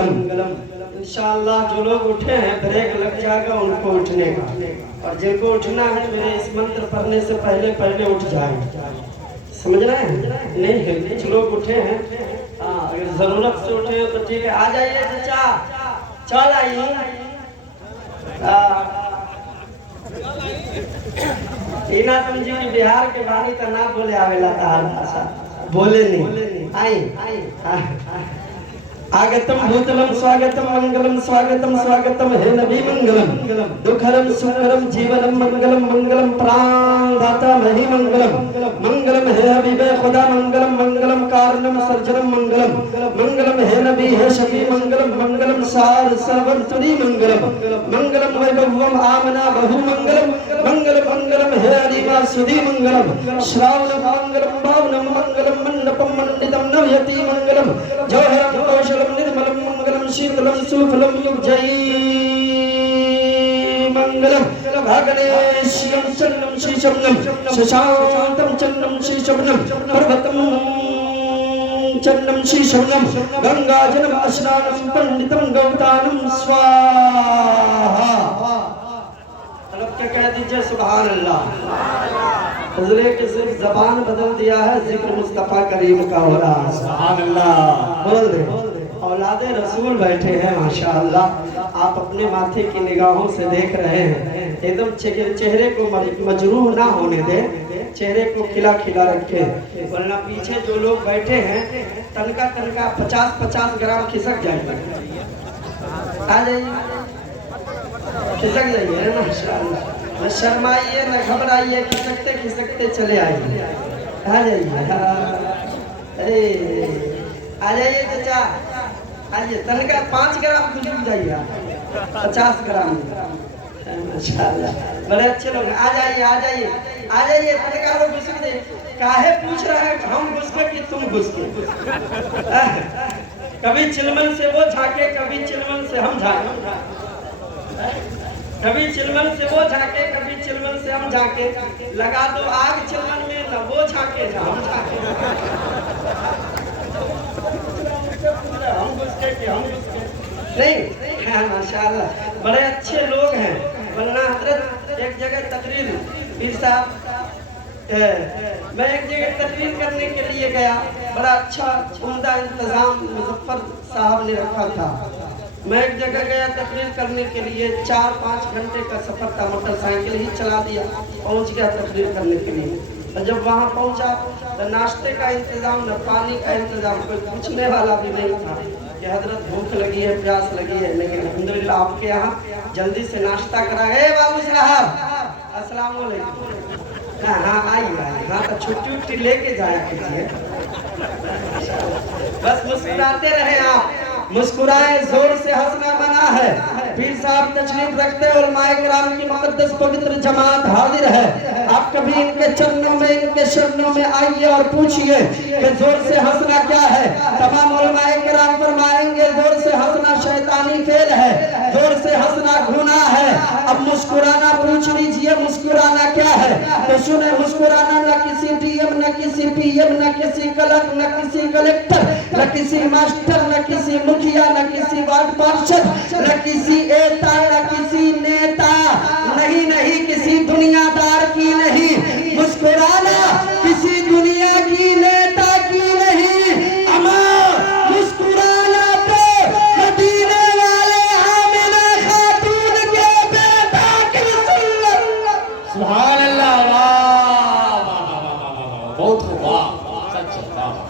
मंगलम। इंशाअल्लाह जो लोग उठे हैं ब्रेक लग जाएगा उनको उठने का, और जिनको उठना है मेरे इस मंत्र पढ़ने से पहले पहले उठ जाए। समझ रहे हैं? नहीं है कुछ लोग उठे हैं, हाँ अगर जरूरत से उठे तो ठीक है, आ जाइए चाचा, चल आइए। इना तुम जी बिहार के बानी का ना बोले आवेला तार भाषा बोले नहीं आई। आगतम भूतलम स्वागतम मंगलम स्वागतम स्वागतम हे नबी मंगलम, दुखरम सुखरम जीवनम मंगलम मंगलम प्राण दाता मही मंगलम, मंगलम हे हबीबे खुदा मंगलम मंगलम कारणम सर्जनम मंगलम, मंगलम हे नबी हे शफी मंगलम मंगलम सार सर्वम तुरी मंगलम, मंगलम वैभवम आमना बहु मंगलम, मंगलम मंगलम हे अरिमा सुधी मंगलम, श्रावण मंगलम भावनम मंगलम मंडपम मंडितम नवयति मंगलम, जौहरम कौशलम निर्मलम मंगलम शीतलम सुफलम युजयी मंगलम, भागनेश्यम चन्नम श्रीशब्दम शशांतम चन्नम श्रीशब्दम पर्वतम चन्नम श्रीशब्दम गंगाजलम स्नानम पंडितम गौतानम स्वाहा। तलब क्या कह दीजिए सुभान अल्लाह। हुजूर के सिर्फ जबान बदल दिया है, जिक्र मुस्तफा करीम का हो रहा है। सुभान अल्लाह बोल दे। औलादे रसूल बैठे हैं माशाअल्लाह, आप अपने माथे की निगाहों से देख रहे हैं, एकदम चेहरे को मजरूह ना होने दे, चेहरे को खिला खिला रखे, वरना पीछे जो लोग बैठे हैं तनका तनका 50-50 ग्राम खिसक जाएगा। आ जाइए खिसक जाइए माशाअल्लाह, न शर्माइए न घबराइए, खिसकते खिसकते चले आइए। आ जाइए, अरे आ जाइए चाचा, आइए तनका 5 ग्राम बुजुर्ग जाइए, 50 ग्राम माशाअल्लाह, बड़े अच्छे लोग। आ जाइए आ जाइए आ जाइए, तनका लोग घुस दे, काहे पूछ रहे हैं हम घुस के कि तुम घुस के? कभी चिलमन से वो झाके, कभी चिलमन से हम झाके, कभी चिलमन से वो झाके, कभी चिलमन से हम झाके, लगा दो आग चिलमन में, न वो झाके न हम झाके, हम नहीं। हाँ माशाअल्लाह बड़े अच्छे लोग हैं, वरना हजरत एक जगह तकरीर पीर साहब, मैं एक जगह तकरीर करने के लिए गया, बड़ा अच्छा उम्दा इंतजाम मुजफ्फर साहब ने रखा था। मैं एक जगह गया तकरीर करने के लिए, 4-5 घंटे का सफर था, मोटरसाइकिल ही चला दिया, पहुंच गया तकरीर करने के लिए। और जब वहां पहुंचा तो नाश्ते का इंतजाम न पानी का इंतजाम, कोई पूछने वाला भी नहीं था कि हजरत भूख लगी है प्यास लगी है, लेकिन अल्हम्दुलिल्लाह आपके यहाँ जल्दी से नाश्ता करा है। बाबू साहब अस्सलाम वालेकुम। हाँ आइए, हाँ तो छुट्टी उट्टी लेके जाया कीजिए, बस मुस्कुराते रहे आप, मुस्कुराए, जोर से हंसना मना है। पीर साहब तशरीफ रखते हैं, उलमाए किराम की मुकद्दस पवित्र जमात हाजिर है। आप कभी इनके चरणों में, इनके शरणों में आइए और पूछिए कि जोर से हंसना क्या है। तमाम उलमाए किराम फरमाएंगे जोर से हंसना शैतानी फेल है, जोर से हंसना गुनाह है। अब मुस्कुराना पूछ लीजिए मुस्कुराना क्या है, तो सुने मुस्कुराना न किसी डीएम, न किसी पीएम, न किसी कलक्टर, न किसी कलेक्टर, न किसी मास्टर, न किसी मुखिया, न किसी वार्ड पार्षद, न किसी एता, न किसी नेता, नहीं नहीं किसी दुनियादार की नहीं, मुस्कुराना किसी दुनिया की नेता की नहीं, अमर मुस्कुराना तो मदीने वाले आमिना खातून के बेटा की सुन्नत। सुभान अल्लाह, बहुत वाह, सच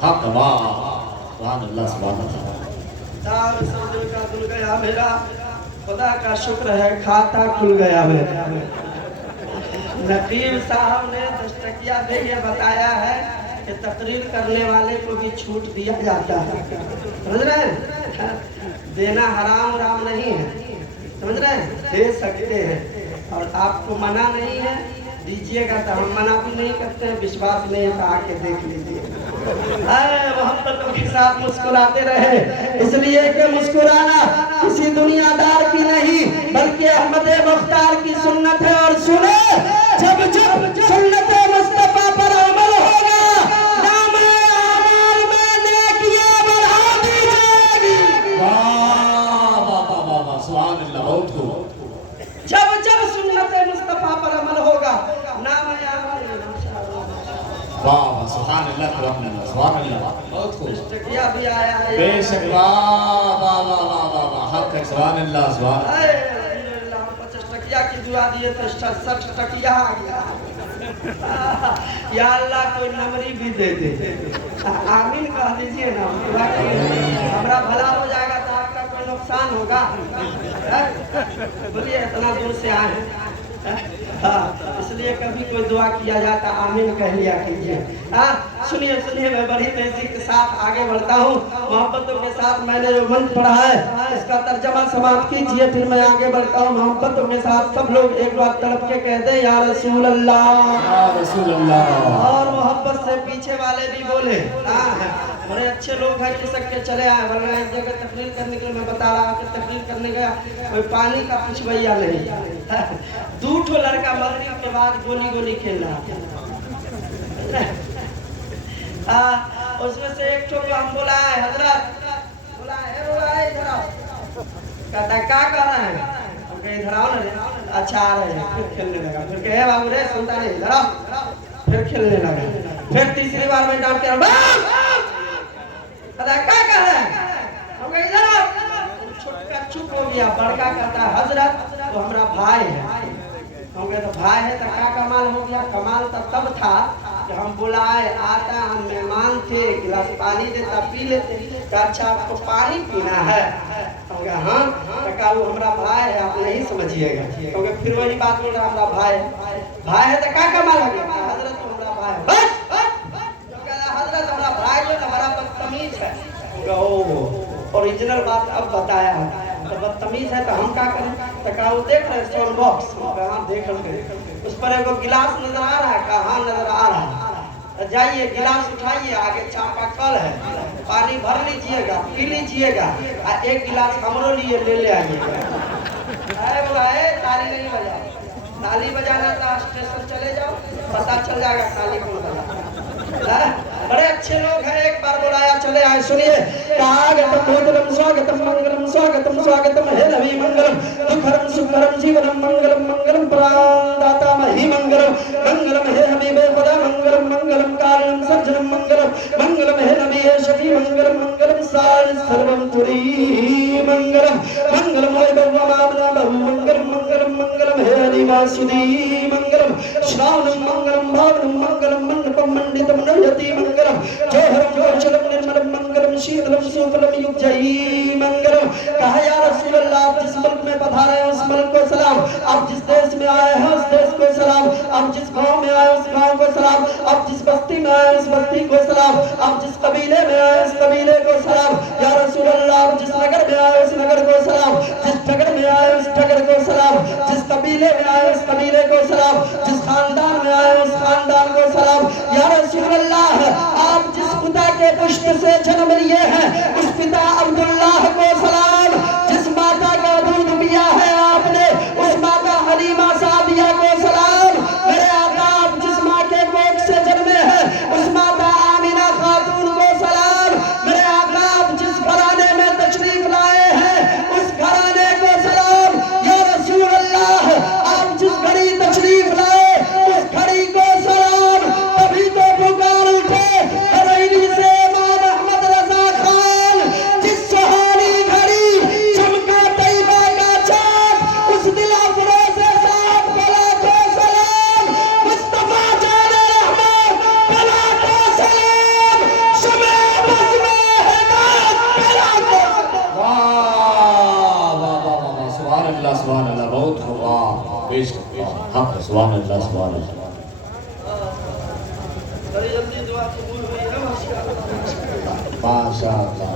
हक वाह, सुभान अल्लाह सुभान अल्लाह। का खुल गया मेरा, खुदा का शुक्र है खाता खुल गया मेरा। नकीब साहब ने 10 टकिया दे ये बताया है कि तकरीर करने वाले को भी छूट दिया जाता है, समझ रहे हैं? देना हराम राम नहीं है, समझ रहे हैं? दे सकते हैं और आपको मना नहीं है, दीजिएगा तो हम मना भी नहीं करते हैं, विश्वास नहीं है तो आके देख लीजिए। मोहब्बतों के साथ मुस्कुराते रहे, इसलिए कि मुस्कुराना किसी दुनियादार की नहीं बल्कि अहमद मुख्तार की सुन्नत है। और सुने, जब जब सुन्नत मुस्तफा पर अमल होगा, नाम आमाल में नेकियां बढ़ा दी जाएगी। सुभान अल्लाह बहुत खूब टकिया भी आया है बेशक वाह वाह वाह वाह वाह वाह हक है सुभान अल्लाह सुभान अल्लाह 50 टकिया की दुआ दिए तो 60 टकिया आ गया या अल्लाह कोई नमरी भी दे दे आमीन कह दीजिए ना दुआ कीजिए हमारा भला हो जाएगा तो आपका कोई नुकसान होगा बोलिए इतना दूर से आए हैं हाँ इसलिए कभी कोई दुआ किया जाता आमीन कह लिया कीजिए हाँ सुनिए सुनिए मैं बड़ी तेजी के साथ आगे बढ़ता हूँ मोहब्बतों के साथ मैंने जो मंत्र पढ़ा है इसका तर्जमा समाप्त कीजिए फिर मैं आगे बढ़ता हूँ मोहब्बतों के साथ सब लोग एक बार तड़प के कहते हैं या रसूल अल्लाह और मोहब्बत से पीछे वाले भी बोले हाँ बड़े अच्छे लोग हैं खिसक के चले आए वरना एक जगह तकरीर करने के लिए मैं बता रहा कि तकरीर करने गया कोई पानी का पुछवैया नहीं दूठो लड़का मगरिब के बाद गोली गोली खेल रहा उसमें से एक ठो को हम बुलाए हजरत बुलाए इधर आओ कहता है क्या कर रहे हैं हम कहे इधर आओ ना अच्छा आ रहे हैं फिर खेलने लगा फिर कहे बाबू रे सुनता नहीं इधर आओ फिर खेलने लगा फिर तीसरी बार में डांटते क्या कर रहे हैं हम कहे इधर आओ छोटा चुप हो गया बड़का कहता है हजरत वो हमारा भाई है हम कहे तो भाई है तो क्या कमाल हो गया कमाल तो तब था कि हम बुलाए आता हम मेहमान थे गिलास पानी देता पी लेते अच्छा आपको पानी पीना है हम कहे हाँ तो वो हमारा भाई है आप नहीं समझिएगा क्योंकि फिर वही बात बोल रहा हमारा भाई है तो क्या कमाल हो गया हजरत हमारा भाई हजरत हमारा भाई जो हमारा बदतमीज है ओरिजिनल बात अब बताया है तो बदतमीज है तो हम क्या करें तो कहा वो देख रहे साउंड बॉक्स कहाँ देख रहे उस पर एगो गिलास नजर आ रहा है कहाँ नजर आ रहा है जाइए गिलास उठाइए आगे चापा कल है पानी भर लीजिएगा पी लीजिएगा और एक गिलास हमरो लिए ले आइएगा अरे भाई ताली नहीं बजा ताली बजाना था स्टेशन चले जाओ पता चल जाएगा ताली कौन बजा बड़े अच्छे लोग हैं एक बार बुलाया चले आए सुनिए स्वागतम स्वागतम हे नबी मंगलम दुखरम सुखरम जीवनम मंगलम मंगलम प्राणदाता मही मंगलम मंगलम हे हबीबे खुदा मंगलम मंगलम कारणम सज्जनम मंगलम मंगलम हे नबी हे शफी मंगलम मंगलम सार सर्वम तुरी मंगलम मंगलम हे बव्वा मामला बहु मंगलम मंगलम मंगलम हे हरिवासुदी मंगलम श्रावणम मंगलम भावनम मंगलम मंडपम मंडितम नयति मंगलम जोहरम जोशलम निर्मलम मंगलम शीतलम सुफलम युक्तई मंगलम कहा या रसूल अल्लाह आप जिस मुल्क में पधारे हैं उस मुल्क को सलाम आप जिस देश में आए हैं उस देश को सलाम आप जिस गांव में आए उस गांव को सलाम आप जिस बस्ती में आए उस बस्ती को सलाम आप जिस कबीले में आए उस कबीले को सलाम या रसूल अल्लाह आप जिस नगर में आए उस नगर को सलाम जिस ठगर में आए उस ठगर को सलाम जिस कबीले में आए उस कबीले को सलाम जिस खानदान में आए उस खानदान को सलाम या रसूल अल्लाह आप जिस पिता के पुष्ट से जन्म लिए हैं उस पिता अब्दुल्लाह को सलाम जिस माता का दूध पिया है आपने उस माता हलीमा सादिया को सलाम मेरे आका आप जिस माँ के कोख से जन्मे हैं उस माता आमिना खातून को सलाम मेरे आका आप जिस घराने में तशरीफ लाए हैं उस घराने को सलाम या रसूल अल्लाह आप जिस घड़ी तशरीफ लाए उस घड़ी को सलाम तभी तो पुकार उठे बरेली से इमाम अहमद रजा खान जिस सुहानी घड़ी चमका तैयबा का चाँद उस दिल अफरोज साहब बला को सलाम मुस्तफा जाने रहमान बला को सलाम शमे बज़ में हिदायत बला को वाह वाह वाह वाह सुभान अल्लाह बहुत वाह बेशक हक सुभान अल्लाह बड़ी जल्दी दुआ कबूल हुई है माशाअल्लाह माशाअल्लाह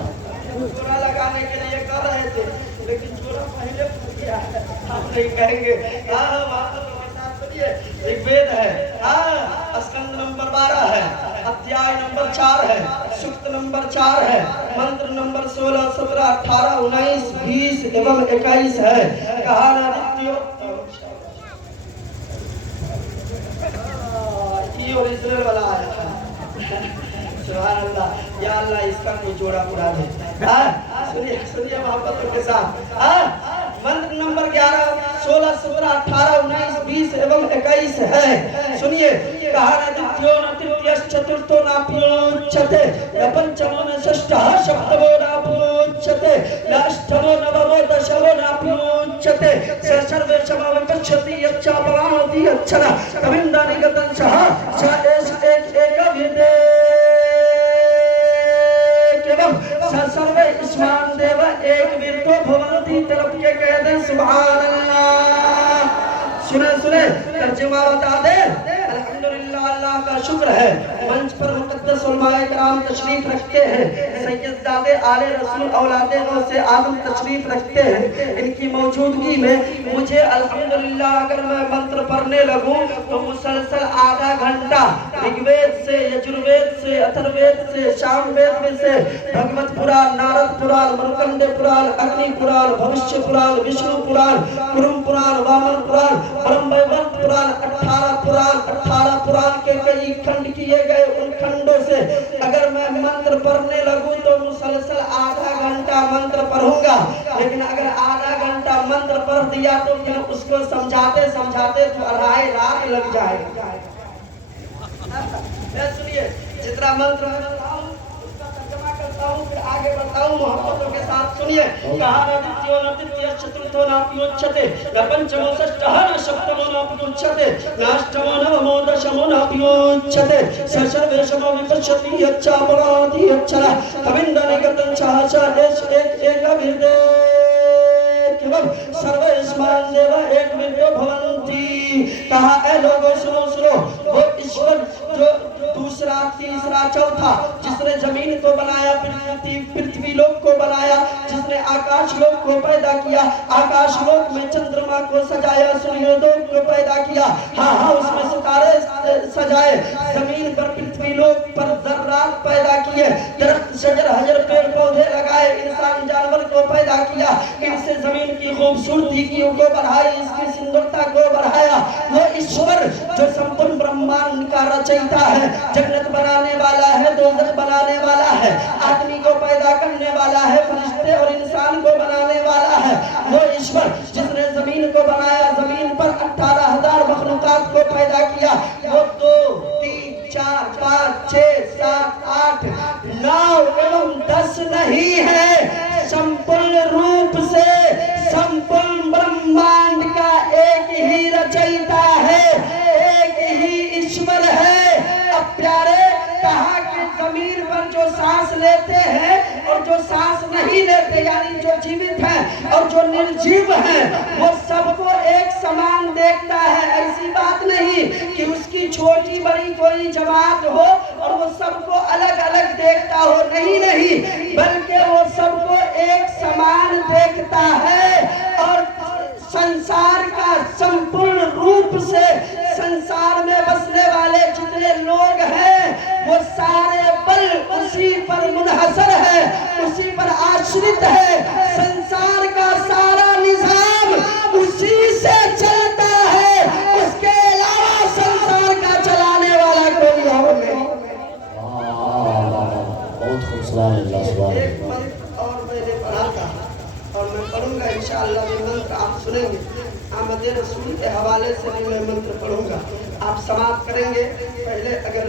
जोड़ा लगाने के लिए कर रहे थे लेकिन जोड़ा पहले फूट गया है आप नहीं कहेंगे हाँ बात के साथ सुनिए एक वेद है हाँ स्कंद नंबर 12 है अध्याय नंबर 4 है सूक्त नंबर 4 है मंत्र नंबर 16 17 18 19 20 एवं 21 है कहा ना ओरिजिनल वाला है सुभान अल्लाह या अल्लाह इसका कोई जोड़ा पूरा दे सुनिए सुनिए मोहब्बतों के साथ मंत्र नंबर 11 16, 17, 18, 19, 20 एवं 21 है। सुनिए, कहा न द्वितीयो न तृतीय चतुर्थो न प्योच्यते न पंचमो न षष्ठः सप्तमो न प्योच्यते न अष्टमो नवमो दशमो न प्योच्यते सर्वे समाविपश्यति यच्चापराणोति यच्छन तमिन्दानि गतं सः स एष एक विदे केवल सर्वे ईश्वर देव एक विदो भवन्ति तरफ के कह दे सुभान अल्लाह। सुने तर्जुमा बता दे। अल्हम्दुलिल्लाह, अल्लाह का शुक्र है, मंच पर मुक़द्दस उलमाए किराम तशरीफ रखते हैं। सैयदजादे आले रसूल औलादे गौसे आदम तशरीफ रखते हैं। इनकी मौजूदगी में मुझे अल्हम्दुलिल्लाह अगर मैं मंत्र पढ़ने लगूं तो मुसलसल आधा घंटा ऋग्वेद से, यजुर्वेद से, अथर्ववेद से, सामवेद में से भगवत पुराण, नारद पुराण, मार्कंडेय पुराण, अग्नि पुराण, भविष्य पुराण, विष्णु पुराण, कुरुम पुराण, वामन पुराण, ब्रह्मवैवर्त पुराण, 18 पुराण के कई खंड किए गए। उन खंडों से अगर मैं मंत्र पढ़ने लगूं तो मुसलसल आधा घंटा मंत्र पढ़ूंगा। लेकिन अगर आधा घंटा मंत्र पढ़ दिया तो फिर उसको समझाते समझाते तो अढ़ाई रात लग जाएगा। सुनिए, जितना मंत्र मैं बताऊं उसका तर्जुमा करता हूं, फिर आगे बताऊं मोहब्बतों के साथ। सुनिए, कहा न द्वितीयो न तृतीय चतुर्थो न प्योच्यते न पंचमो षष्ठः न सप्तमो न प्योच्यते न अष्टमो नवमो दशमो न प्योच्यते सर्वे समाविपश्यति यच्चापराणोति यच्छन तमिन्दानि गतं सः स एष एक विदे केवल सर्वे ईश्वर देव एक विदो भवन्ति। कहा ऐ लोगों सुनो, वो ईश्वर जो दूसरा, तीसरा, चौथा, जिसने जमीन को बनाया, पृथ्वी लोक को बनाया, जिसने आकाश लोक को पैदा किया, आकाश लोक में चंद्रमा को सजाया, सूर्योदय को पैदा किया, हाँ उसमें सितारे सजाए, जमीन पर पृथ्वी लोक पर जर्रात पैदा किए, दरख्त शजर हजर पेड़ पौधे लगाए, इंसान जानवर को पैदा किया, इनसे जमीन की खूबसूरती को बढ़ाई, इसकी सुंदरता को बढ़ाया। वो ईश्वर जो संपूर्ण ब्रह्मांड का रचयिता है, जन्नत बनाने वाला है, दोज़ख बनाने वाला है, आदमी को पैदा करने वाला है, फरिश्ते और इंसान को बनाने वाला है। वो ईश्वर जिसने जमीन को बनाया, जमीन पर 18,000 मखलूकात को पैदा किया, वो 2, 3, 4, 5, 6, 7, 8, 9 एवं 10 नहीं है, संपूर्ण रूप से संपूर्ण ब्रह्मांड का एक ही रचयिता है, एक ही ईश्वर है। अब प्यारे, कहा कि जमीन पर जो सांस लेते हैं और जो सांस नहीं लेते, यानी जो जीवित हैं और जो निर्जीव हैं, वो सबको एक समान देखता है। ऐसी बात नहीं कि उसकी छोटी बड़ी कोई जमात हो और वो सबको अलग अलग देखता हो, नहीं, बल्कि वो सबको एक समान देखता है। और संसार का संपूर्ण रूप से संसार में बसने वाले जितने लोग हैं, वो सारे बल उसी पर मुनहसर है, उसी पर आश्रित है। संसार का सारा निजाम उसी से चलता है, उसके अलावा संसार का चलाने वाला कोई और नहीं। बहुत खूबसूरत। एक मंत्र और मैंने पढ़ा था और मैं पढ़ूंगा इंशाअल्लाह। ये मंत्र आप सुनेंगे, आमद रसूल के हवाले से भी मैं मंत्र पढ़ूंगा, आप समाप्त करेंगे। पहले अगर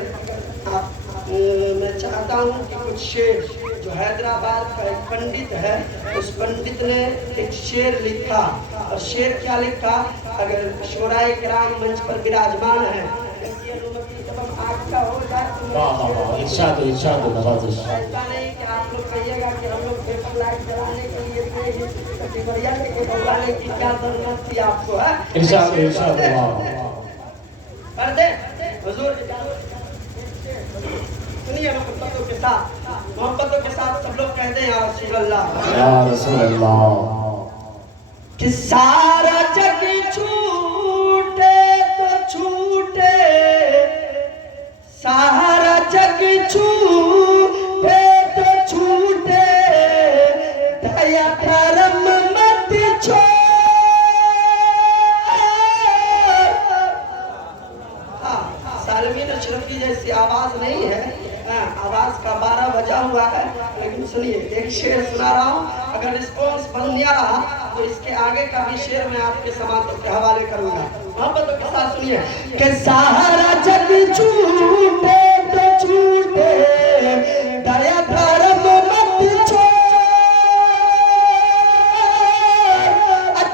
आप मैं चाहता हूँ कि कुछ शेर, जो हैदराबाद का एक पंडित है, उस पंडित ने एक शेर लिखा, और शेर क्या लिखा, अगर शोराए किराम मंच पर विराजमान है, हो जाए इरशाद नवाज़िश। ऐसा नहीं कि आप लोग कहिएगा कि हम लोग पेपर लाइट जलाने के लिए बढ़िया लेके भगवान की क्या जरूरत थी आपको, है? इरशाद कर दे हुजूर। सुनिए, मोहब्बतों के साथ सब लोग कहते हैं या रसूल अल्लाह कि सारा जग छूटे तो छूटे, सारा जग छूटे तो छूटे, दया करम मत छोड़। सालमीन अशरफी जैसी आवाज नहीं है, आवाज का 12 बजा हुआ है, लेकिन सुनिए एक शेर सुना रहा हूँ। अगर रिस्पॉन्स बन गया रहा तो इसके आगे का भी शेर मैं आपके समातों के हवाले करूंगा। मोहब्बतों के साथ सुनिए कि सहारा जग छूटे तो छूटे, दया धर्म मत छोड़,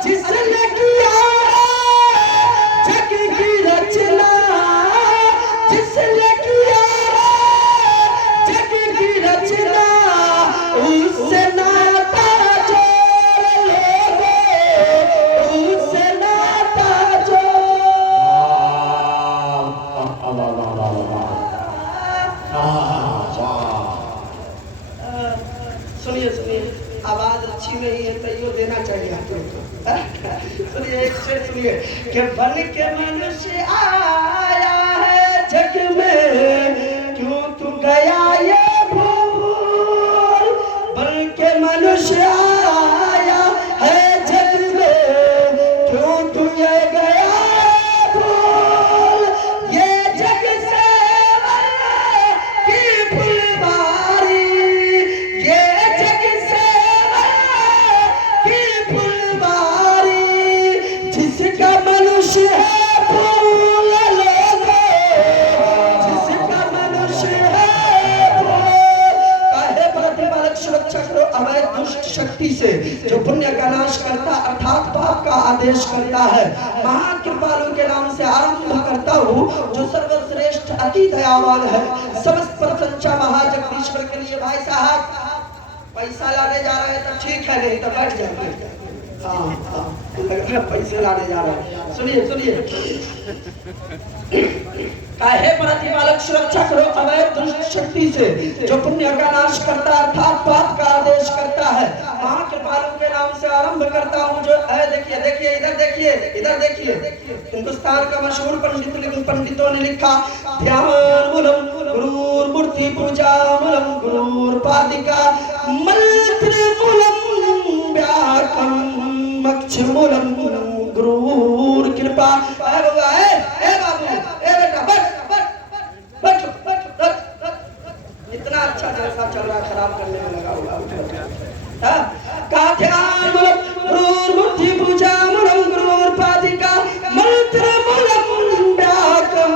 जिसने किया जग की रचना, जिसने किया जग की रचना, उससे नाता जोड़ लोगो, उससे नाता सुनिए सुनिए, आवाज अच्छी नहीं है तैयो देना चाहिए आपको। सुनिए एक शेर सुनिए कि बन के मनुष्य आया है जग में, क्यों तू गया ये भूल, बन के मनुष्य आया है जग में, क्यों तू ये गया भूल, ये जग से की फुलवारी, ये जग से की फुलवारी, जिसका मनुष्य है फूल लोगो, जिसका मनुष्य है फूल। काहे प्रतिपालक सुरक्षा करो अवैध दुष्ट शक्ति से, जो पुण्य का नाश करता अर्थात पाप का आदेश करता है। महाकृपालु के नाम से आरंभ करता हूँ, जो सर्वश्रेष्ठ अति दयावान है। समस्त प्रशंसा महाजगदीश्वर के लिए। भाई साहब पैसा लाने जा रहे हैं तो ठीक है, नहीं तो बैठ जाएंगे। पैसे लाने जा रहे हैं। सुनिए सुनिए, काहे प्रतिपालक सुरक्षा करो अवैध दुष्ट शक्ति से, जो पुण्य का नाश करता अर्थात पाप का आदेश करता है। महाकृपालु के नाम से आरंभ करता हूँ, जो देखिए देखिए इधर देखिए, इधर देखिए, हिंदुस्तान का मशहूर पंडितों ने लिखा, ध्यान मूलम गुरूर मूर्ति पूजा मूलम गुरूर पादिका मंत्र मूलम व्याकम मक्ष मूलम गुरूर कृपा। ए बाबू, ए बेटा बैठ, इतना अच्छा जलसा चल रहा, खराब करने में लगा हुआ। का ध्यान मूलम गुरूर मूर्ति पूजा मूलम गुरूर पादिका मंत्र मूलम व्याकम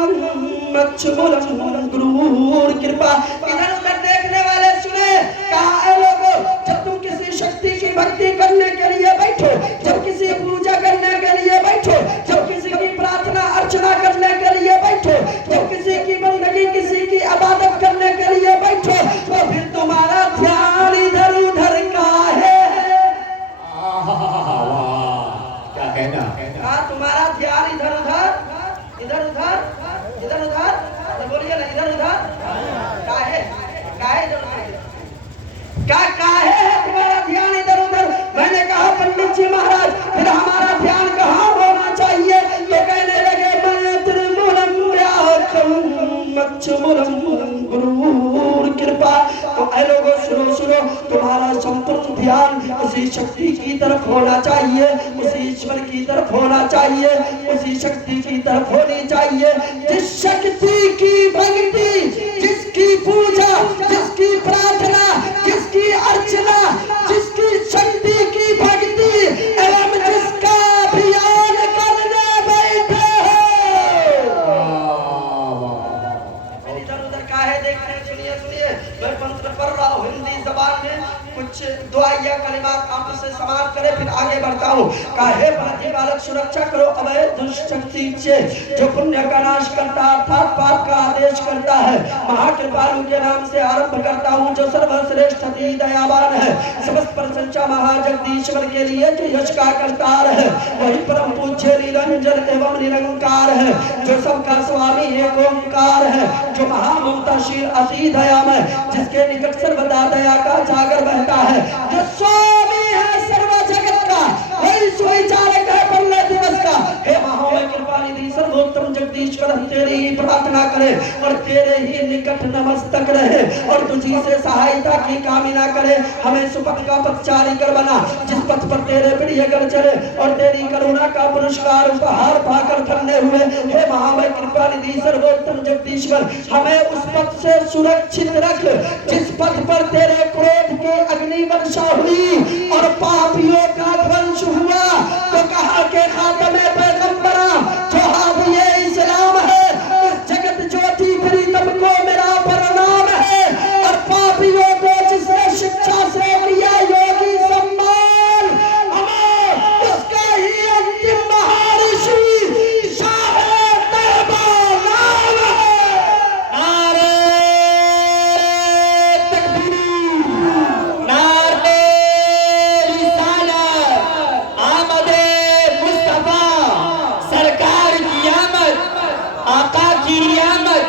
मक्ष मूलम गुरूर कृपा। इधर उधर देखने वाले सुने, कहा है लोगों, जब तुम किसी शक्ति की भक्ति करने के लिए बैठो, जब किसी पूजा करने के लिए बैठो, जब किसी की प्रार्थना अर्चना करने के लिए बैठो, जब किसी की बंदगी किसी की इबादत करने के लिए बैठो, तो फिर तुम्हारा ध्यान इधर उधर का है। क्या कहना, तुम्हारा ध्यान इधर उधर, इधर उधर, इधर उधर, बोलिए ना इधर उधर। काहे काहे इधर उधर, काहे है तुम्हारा ध्यान इधर उधर? मैंने कहा पंडित जी महाराज, फिर हमारा ध्यान कहाँ होना चाहिए? तो कहने लगे मंत्र मूलम व्याकम मक्ष मूलम गुरूर कृपा। तो ऐ लोगों सुनो सुनो, तुम्हारा संपूर्ण ध्यान उसी शक्ति की तरफ होना चाहिए, उसी ईश्वर की तरफ होना चाहिए, उसी शक्ति की तरफ होनी चाहिए, जिस शक्ति की भक्ति, जिसकी पूजा, जिसकी प्रार्थना, जिसकी अर्चना, जिसकी शक्ति की भक्ति एवं जिसका अभियान करने बैठे हो। इधर उधर काहे देख रहे हैं? सुनिए सुनिए, मैं मंत्र पढ़ रहा हूँ हिंदी जबान में, कुछ दुआया कलिमात आपसे समाप्त करे, फिर आगे बढ़ता हूँ। काहे प्रतिपालक सुरक्षा करो अवैध दुष्ट शक्ति से, जो पुण्य का नाश करता अर्थात पाप का आदेश करता है। महाकृपालु के नाम से आरंभ करता हूँ, जो सर्वश्रेष्ठ अति दयावान है। समस्त प्रशंसा महाजगदीश्वर के लिए, जो यश का करतार है, वही परम पूज्य निरंजन एवं निरंकार है, जो सबका स्वामी एक ओंकार है, जो महाममताशील अति दयामय, जिसके निकट सर्वदा दया का जागर बहता है, जो स्वामी है सर्व जगत का, वही सुविचारक है परलय दिवस का। हे महामय कृपा निधि सर्वोत्तम जगदीश्वर, हम तेरी ही प्रार्थना करें और तेरे ही निकट नमस्तक रहे और तुझी से सहायता की कामना करें। हमें सुपथ का पथचारी कर बना, जिस पथ पर तेरे प्रिय गण चले और तेरी करुणा का पुरस्कार उपहार पाकर धन्य हुए। हे महामय कृपा निधि सर्वोत्तम जगदीश्वर, हमें उस पथ से सुरक्षित रख जिस पथ पर तेरे क्रोध की अग्नि वर्षा हुई और पापियों का ध्वंस हुआ। तो कहा के खातमे पैगंबरा जो हादिए इस्लाम है, इस जगत ज्योति प्रीतम को मेरा प्रणाम है और पापियों को जिसने शिक्षा से किया योगी सम्मान, हमें उसका ही अंतिम महर्षि शाह तैयबा नाम है। नारे तकबीर, नारे रिसालत, आमदे मुस्तफा, सरकार की आमद, आका की आमद,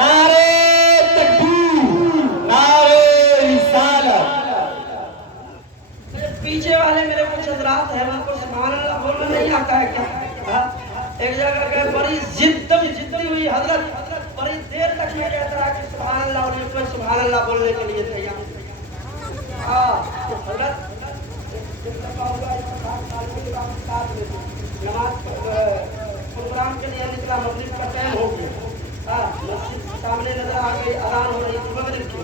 नारे तकबीर, नारे रिसालत। पीछे वाले मेरे कुछ हजरात हैं, उनको सुभान अल्लाह बोलना नहीं आता है क्या? हाँ? एक जगह गए, बड़ी जिद्दी हुई हजरत, बड़ी देर तक मैं कहता रहा कि सुभान अल्लाह, और कोई सुभान अल्लाह बोलने के लिए तैयार। हजरत नमाज प्रोग्राम के लिए निकला, मगरिब का टाइम हो गया। मस्जिद सामने नजर आ गई, अजान हो रही थी मगरिब की।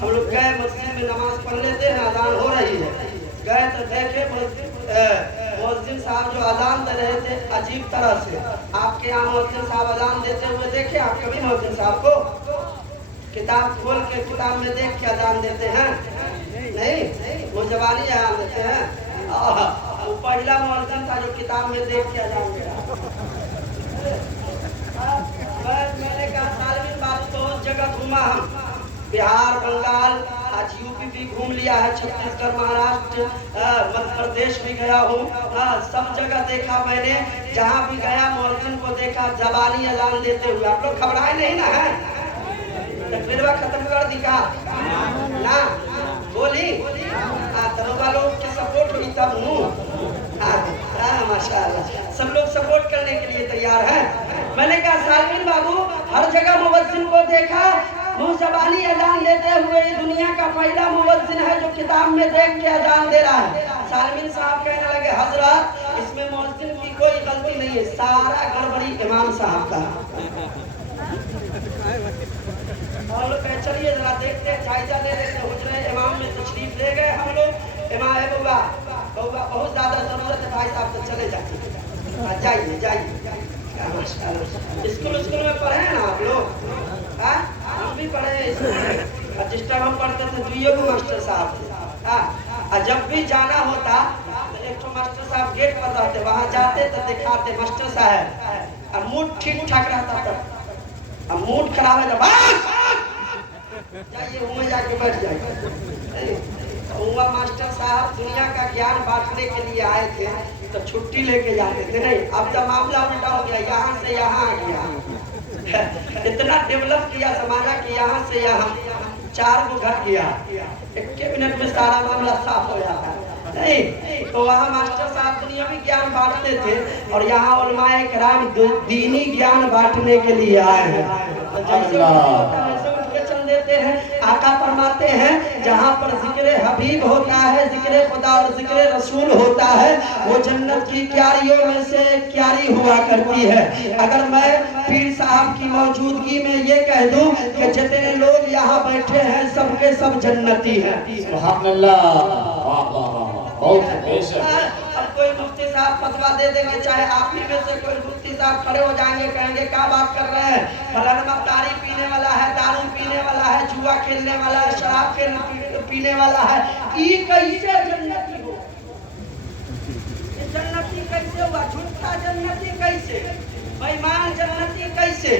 हम लोग गए मस्जिद में, नमाज पढ़ लेते हैं, अजान हो रही है। गए तो देखे मुअज्जिन साहब जो अजान दे रहे थे अजीब तरह से। आपके यहाँ मुअज्जिन साहब अजान देते हुए देखे आप कभी मुअज्जिन साहब को? किताब खोल के किताब में देख के अजान देते हैं? नहीं, वो जबानी अजान देते हैं। वो पहला मुअज्जिन था जो किताब में देख के अजान दे रहा। मैंने कहा सालवीन बाबू बहुत जगह घूमा, हम बिहार, बंगाल, आज यूपी भी घूम लिया है, छत्तीसगढ़, महाराष्ट्र, मध्य प्रदेश भी गया हूँ। सब जगह देखा मैंने, जहाँ भी गया मुअज्जिन को देखा जबानी अजान देते हुए। आप लोग घबराए नहीं ना? है तकबीरवा खत्म कर दी का ना बोली? तरुआ लोग की सपोर्ट हुई तब हूँ। माशाअल्लाह, सब लोग सपोर्ट करने के लिए तैयार हैं। मैंने कहा सालवीन बाबू हर जगह मुअज्जिन को देखा मुँह जबानी अजान देते हुए, ये दुनिया का पहला मुअज्जिन है जो किताब में देख के अजान दे रहा है। सालवीन साहब कहने लगे हजरत इसमें मुअज्जिन की कोई गलती नहीं है, सारा गड़बड़ी इमाम साहब का। और लोग चलिए जरा देखते जायजा ले लेते, हुजरे इमाम में तशरीफ ले गए हम लोग। इमाम है बउआ बहुत ज्यादा जरूरत है भाई साहब, तो चले जाइए जाइए। स्कूल में पढ़े हैं ना आप लोग? हम भी पढ़े स्कूल। जिस टाइम हम पढ़ते थे दुइयों को मास्टर साहब थे। जब भी जाना होता तो एक तो मास्टर साहब गेट पर रहते, वहाँ जाते तो दिखाते मास्टर साहब, मूड ठीक ठाक रहता था। अब मूड खराब है तो जाइए वहाँ जाके बैठ जाइए। वहाँ मास्टर साहब दुनिया का ज्ञान बांटने के लिए आए थे तो छुट्टी लेके जाते थे। नहीं, अब जब मामला उल्टा हो गया, यहाँ से यहाँ आ गया। इतना डेवलप किया समाजा कि यहाँ से यहाँ 4 गो घट गया, 1 मिनट में सारा मामला साफ हो जाता है। नहीं तो वहाँ मास्टर साहब दुनियावी ज्ञान बांटते थे और यहाँ उलमाए किराम दीनी ज्ञान बांटने के लिए आए हैं। देते हैं, आका फरमाते हैं जहाँ पर जिक्र हबीब होता है, जिक्र खुदा और जिक्र रसूल होता है, वो जन्नत की क्यारियों में से क्यारी हुआ करती है। अगर मैं पीर साहब की मौजूदगी में ये कह दूं कि जितने लोग यहाँ बैठे हैं सबके सब जन्नती हैं। अब कोई मुफ्ती साहब फतवा दे देंगे, चाहे आप ही में से कोई मुफ्ती साहब खड़े हो जाएंगे, कहेंगे क्या बात कर रहे हैं, फलाना तारी पीने वाला है, दारू पीने वाला है, जुआ खेलने वाला है, शराब पीने वाला है, ये कैसे जन्नती हो? जन्नती कैसे हुआ? झूठा जन्नती कैसे? बेईमान जन्नती कैसे?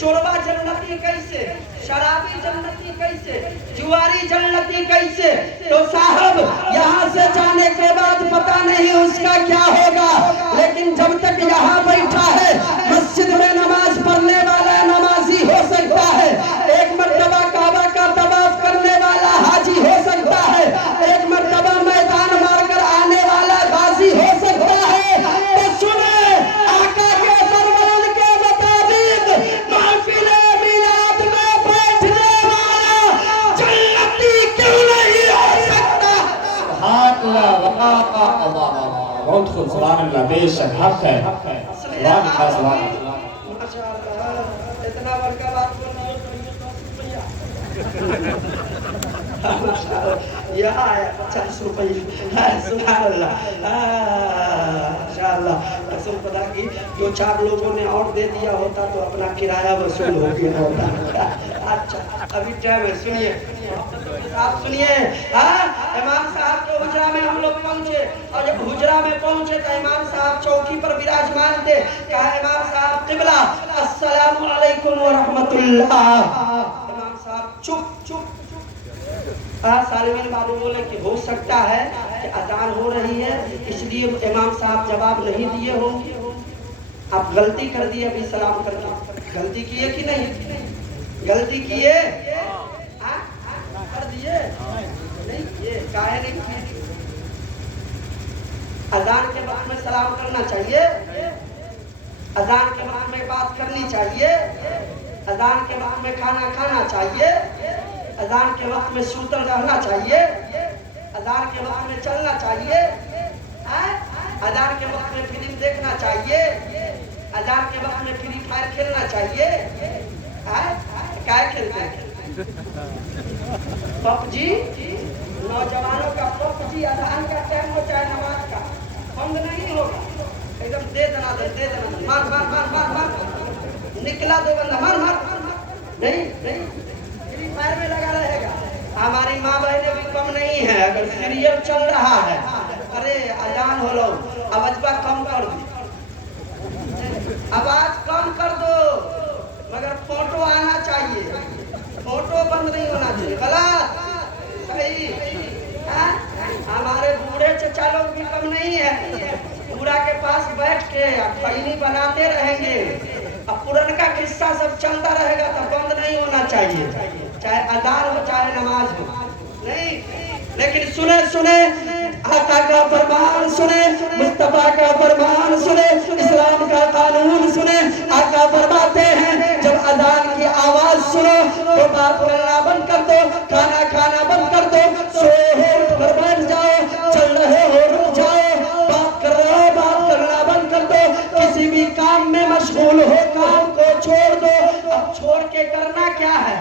चोरवा जन्नती कैसे? शराबी जन्नती कैसे? जुआरी जन्नती कैसे? तो साहब यहाँ से जाने के बाद पता नहीं उसका क्या होगा, लेकिन जब तक यहाँ बैठा है मस्जिद में नमाज पढ़ने वाला नमाजी हो सकता है, एक मर्तबा काबा का तवाफ करने वाला हाजी हो सकता है, एक मर्तबा मैदान मारकर आने वाला गाजी हो सकता है। तो सुने आका के फरमान के मुताबिक महफिले मिलाद में बैठने वाला जन्नती क्यों नहीं हो सकता? हाथ लगा बहुत खूब सुभान अल्लाह बेशक हक है सुभान अल्लाह सुभान अल्लाह माशाअल्लाह इतना बड़का बात बोल रहे हो यहाँ आया 50 रुपये सुभान अल्लाह माशाअल्लाह कसम खुदा की 2-4 लोगों ने और दे दिया होता तो अपना किराया वसूल हो गया होता। अच्छा अभी टाइम है, सुनिए आप सुनिए। इमाम साहब के हुजरा में हम लोग पहुंचे और जब हुजरा में पहुंचे तो इमाम साहब चौकी पर विराजमान थे। कहा इमाम साहब किबला अस्सलामु अलैकुम व रहमतुल्लाह। इमाम साहब चुप चुप सालिमिन बाबू बोले कि हो सकता है कि अजान हो रही है इसलिए इमाम साहब जवाब नहीं दिए होंगे, आप गलती कर दिए अभी सलाम करके। गलती किए कि नहीं? गलती किए कर दिए नहीं किए, काहे नहीं किए? अजान के वक्त में सलाम करना चाहिए, अजान के वक्त में बात करनी चाहिए, अजान के वक्त में खाना खाना चाहिए, अजान के वक्त में सूतल रहना चाहिए, अजान के वक्त में चलना चाहिए, अजान के वक्त में फिल्म देखना चाहिए, अजान के वक्त में फ्री फायर खेलना चाहिए। क्या खेलते हैं? पबजी, नौजवानों का पबजी अजान का टाइम हो चाहे नमाज का बंद नहीं होगा, एकदम दे देना मार मार मार मार मार निकला दो बंदा मार मार नहीं नहीं फ्री फायर में लगा रहेगा। हमारी माँ बहनें भी कम नहीं है, अगर सीरियल चल रहा है अरे अजान हो लो आवाज़ कम कर दो, आवाज कम कर दो, मगर फोटो आना चाहिए, फोटो बंद नहीं होना चाहिए। गलत सही हमारे बूढ़े चचा लोग भी कम नहीं है, बूढ़ा के पास बैठ के खैनी बनाते रहेंगे, अब पुरनका किस्सा सब चलता रहेगा तो बंद नहीं होना चाहिए, चाहे अजान हो चाहे नमाज हो नहीं। लेकिन सुने सुने आका का फरमान सुने, मुस्तफा का फरमान सुने, इस्लाम का कानून सुने। आका फरमाते हैं जब अजान की आवाज सुनो तो बात करना बंद कर दो, खाना खाना बंद कर दो, सोए हो उठ कर बैठ जाओ, चल रहे हो रुक जाओ, बात कर रहे हो बात करना बंद कर दो, किसी भी काम में मशगूल हो काम को छोड़ दो। अब छोड़ के करना क्या है?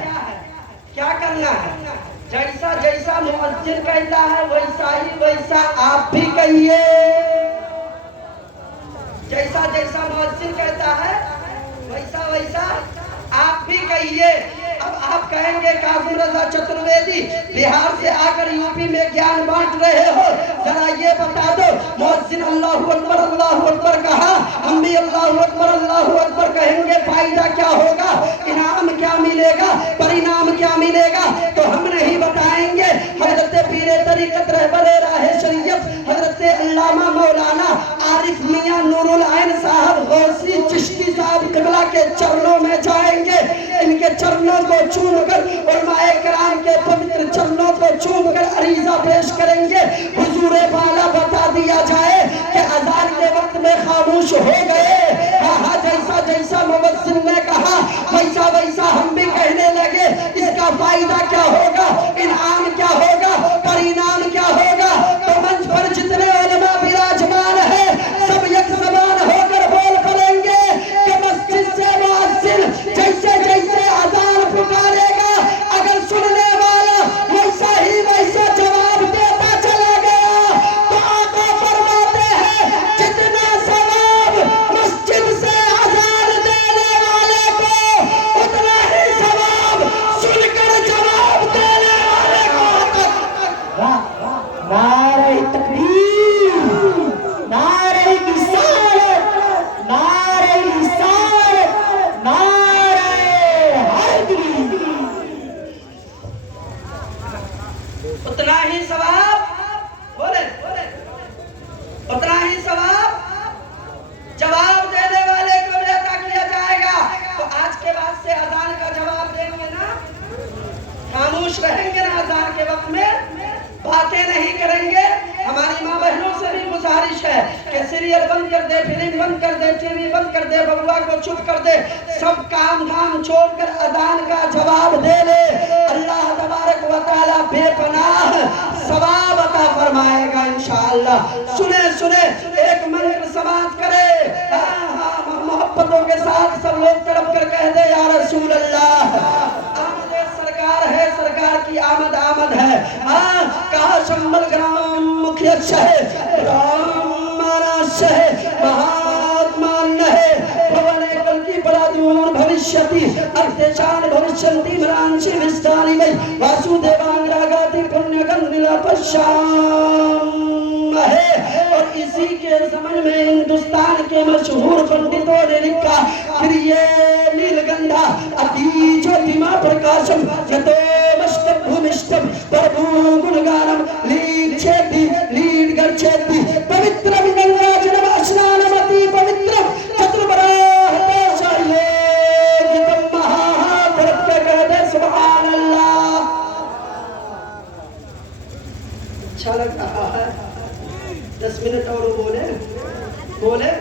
क्या करना है? जैसा जैसा मुअज्जिन कहता है वैसा ही वैसा आप भी कहिए, जैसा जैसा मुअज्जिन कहता है वैसा वैसा आप भी कहिए। अब आप कहेंगे काज़ी रज़ा चतुर्वेदी बिहार से आकर यूपी में ज्ञान बांट रहे हो, जरा ये बता दो मुअज्जिन अल्लाहु अकबर कहा, हम भी अल्लाहु अकबर कहेंगे, फायदा क्या होगा, इनाम क्या मिलेगा, परिणाम क्या मिलेगा? तो हम नहीं बताएंगे। हजरत पीरे तरीक़त रहबरे राहे शरीयत हजरत अल्लामा मौलाना आरिफ मियां नूरुल ऐन साहब गौसी चिश्ती साहब किबला के चरणों में जाएंगे, इनके चरणों को चूमकर उलमाए किराम के पवित्र चरणों को चूमकर अरीज़ा पेश करेंगे। हुजूरे वाला बता दिया जाए कि अज़ान के वक्त में खामोश हो गए। हाँ जैसा जैसा मुवज्जिन ने कहा वैसा वैसा हम भी कहने लगे। इसका फायदा क्या होगा, इनाम क्या होगा, परिणाम क्या होगा? तो मंच पर जितने उलमा विराजमान है सब एक समान होकर बोल पड़ेंगे कि मस्जिद से मुअज्जिन जैसे जैसे अज़ान पुकारेगा अगर सुनने वाला वैसा ही वैसा जवाब देता चला गया तो आका फरमाते हैं जितना सवाब मस्जिद से अज़ान देने वाले को उतना ही सवाब सुनकर जवाब देने वाले को फरमाइश है कि सीरियल बंद कर दे, फिल्म बंद कर दे, टीवी बंद कर दे, बबुआ को चुप कर दे, सब काम धाम छोड़कर अजान का जवाब दे ले। अल्लाह तबारक व तआला बेपनाह सवाब अता फरमाएगा इंशाअल्लाह। सुने सुने एक मंत्र समाप्त करे, मोहब्बतों के साथ सब लोग तड़प कर कह दे या रसूल अल्लाह। आमद सरकार है, सरकार की आमद आमद है। कहा शंबल ग्राम मुख्य शहर ब्राह्मण शहर महात्मा है भवने कल की बड़ा दूर भविष्यति अर्थशान भविष्यन्ति मरांशि विस्तारी में वासुदेवांगरागाति पुण्य गंधिला पश्याम है। और इसी के समय में हिंदुस्तान के मशहूर पंडितों ने लिखा फिर ये नीलगंधा अति ज्योतिमा प्रकाशम यतो मस्तक भूमिष्ठम प्रभु गुणगानम लीक्षेति लीड गच्छेति पवित्र विनंगाजनम स्नानम अति पवित्र चतुर्बराह चाहिए गीतम महाभरत के कहते सुभान अल्लाह। अच्छा लग रहा है, 10 मिनट और बोले बोले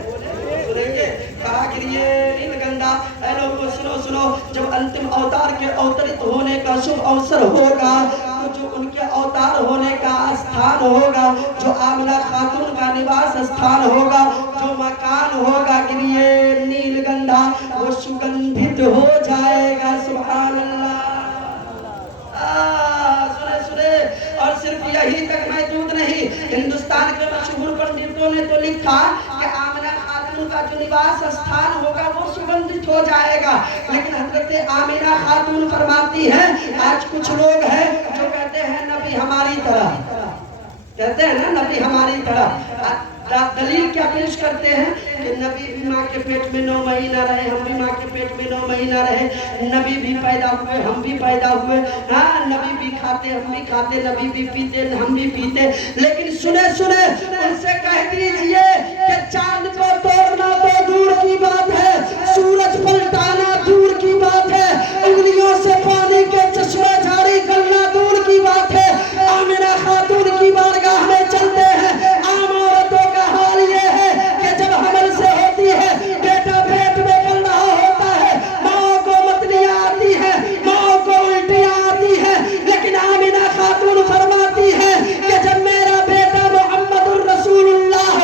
सुनेंगे। कहा कि ये नीलगंधा लोगों सुनो सुनो, जब अंतिम अवतार के अवतरित होने का शुभ अवसर होगा तो जो उनके अवतार होने का स्थान होगा, जो आमना खातून का निवास स्थान होगा, जो मकान होगा कि ये नीलगंधा वो सुगंधित हो जाएगा। सुभान अल्लाह। सुने सुने। और सिर्फ यही तक महदूद नहीं, हिंदुस्तान के मशहूर पंडितों ने तो लिखा कि आमना खातून का जो निवास स्थान होगा वो सुगंधित हो जाएगा। लेकिन हजरत आमिना खातून फरमाती हैं, आज कुछ लोग हैं जो कहते हैं नबी हमारी तरह, कहते हैं ना नबी हमारी तरह। दलील क्या पेश करते हैं कि नबी भी माँ के पेट में 9 महीना रहे, हम भी माँ के पेट में 9 महीना रहे, नबी भी पैदा हुए, हम भी पैदा हुए, हाँ नबी भी खाते, हम भी खाते, नबी भी पीते, हम भी पीते। लेकिन सुने सुने उनसे कह दीजिए कि चांद को तोड़ना तो दूर की बात है, सूरज पलटाना दूर की बात है, उंगलियों से पानी के चश्मा जारी करना दूर की बात है। आमिना खातून की बारगाह में चलते हैं, आम औरतों का हाल ये है कि जब हमल से होती है, बेटा पेट में पल रहा होता है, माँ को मतलियाँ आती है, माँ को उल्टियाँ आती है, लेकिन आमिना खातून फरमाती है कि जब मेरा बेटा मोहम्मदुर रसूलुल्लाह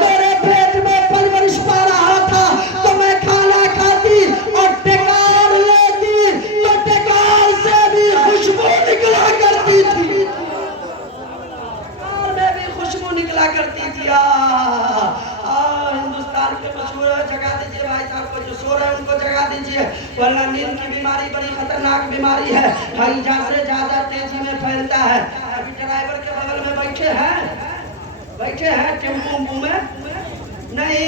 मेरे पेट में परवरिश पा रहा था तो मैं खाना खाती और टेकार लेती तो टेकार से भी खुशबू निकला करती थी, और मैं भी खुशबू निकला करती थी। हिंदुस्तान के मशहूर जगा दीजिए भाई साहब को, जो सो रहे हैं उनको जगा दीजिए, वरना नींद की बीमारी बड़ी खतरनाक बीमारी है भाई, जहाँ से ज्यादा तेजी में फैलता है। अभी ड्राइवर के बगल में बैठे हैं टेम्पो में नहीं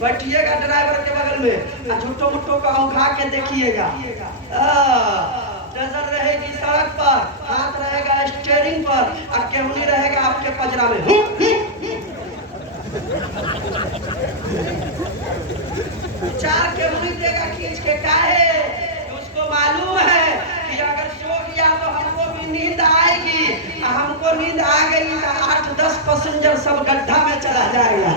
बैठिएगा, ड्राइवर के बगल में झुट्टो मुट्टो को औंघा के देखिएगा। नजर रहेगी सड़क पर, हाथ रहेगा स्टीयरिंग पर, और केहुनी रहेगा आपके पजरा में। चार केहुनी देगा खींच के, काहे उसको मालूम है कि अगर सो गया तो हमको भी नींद आएगी, हमको नींद आ गई तो 8-10 पैसेंजर सब गड्ढा में चला जाएगा।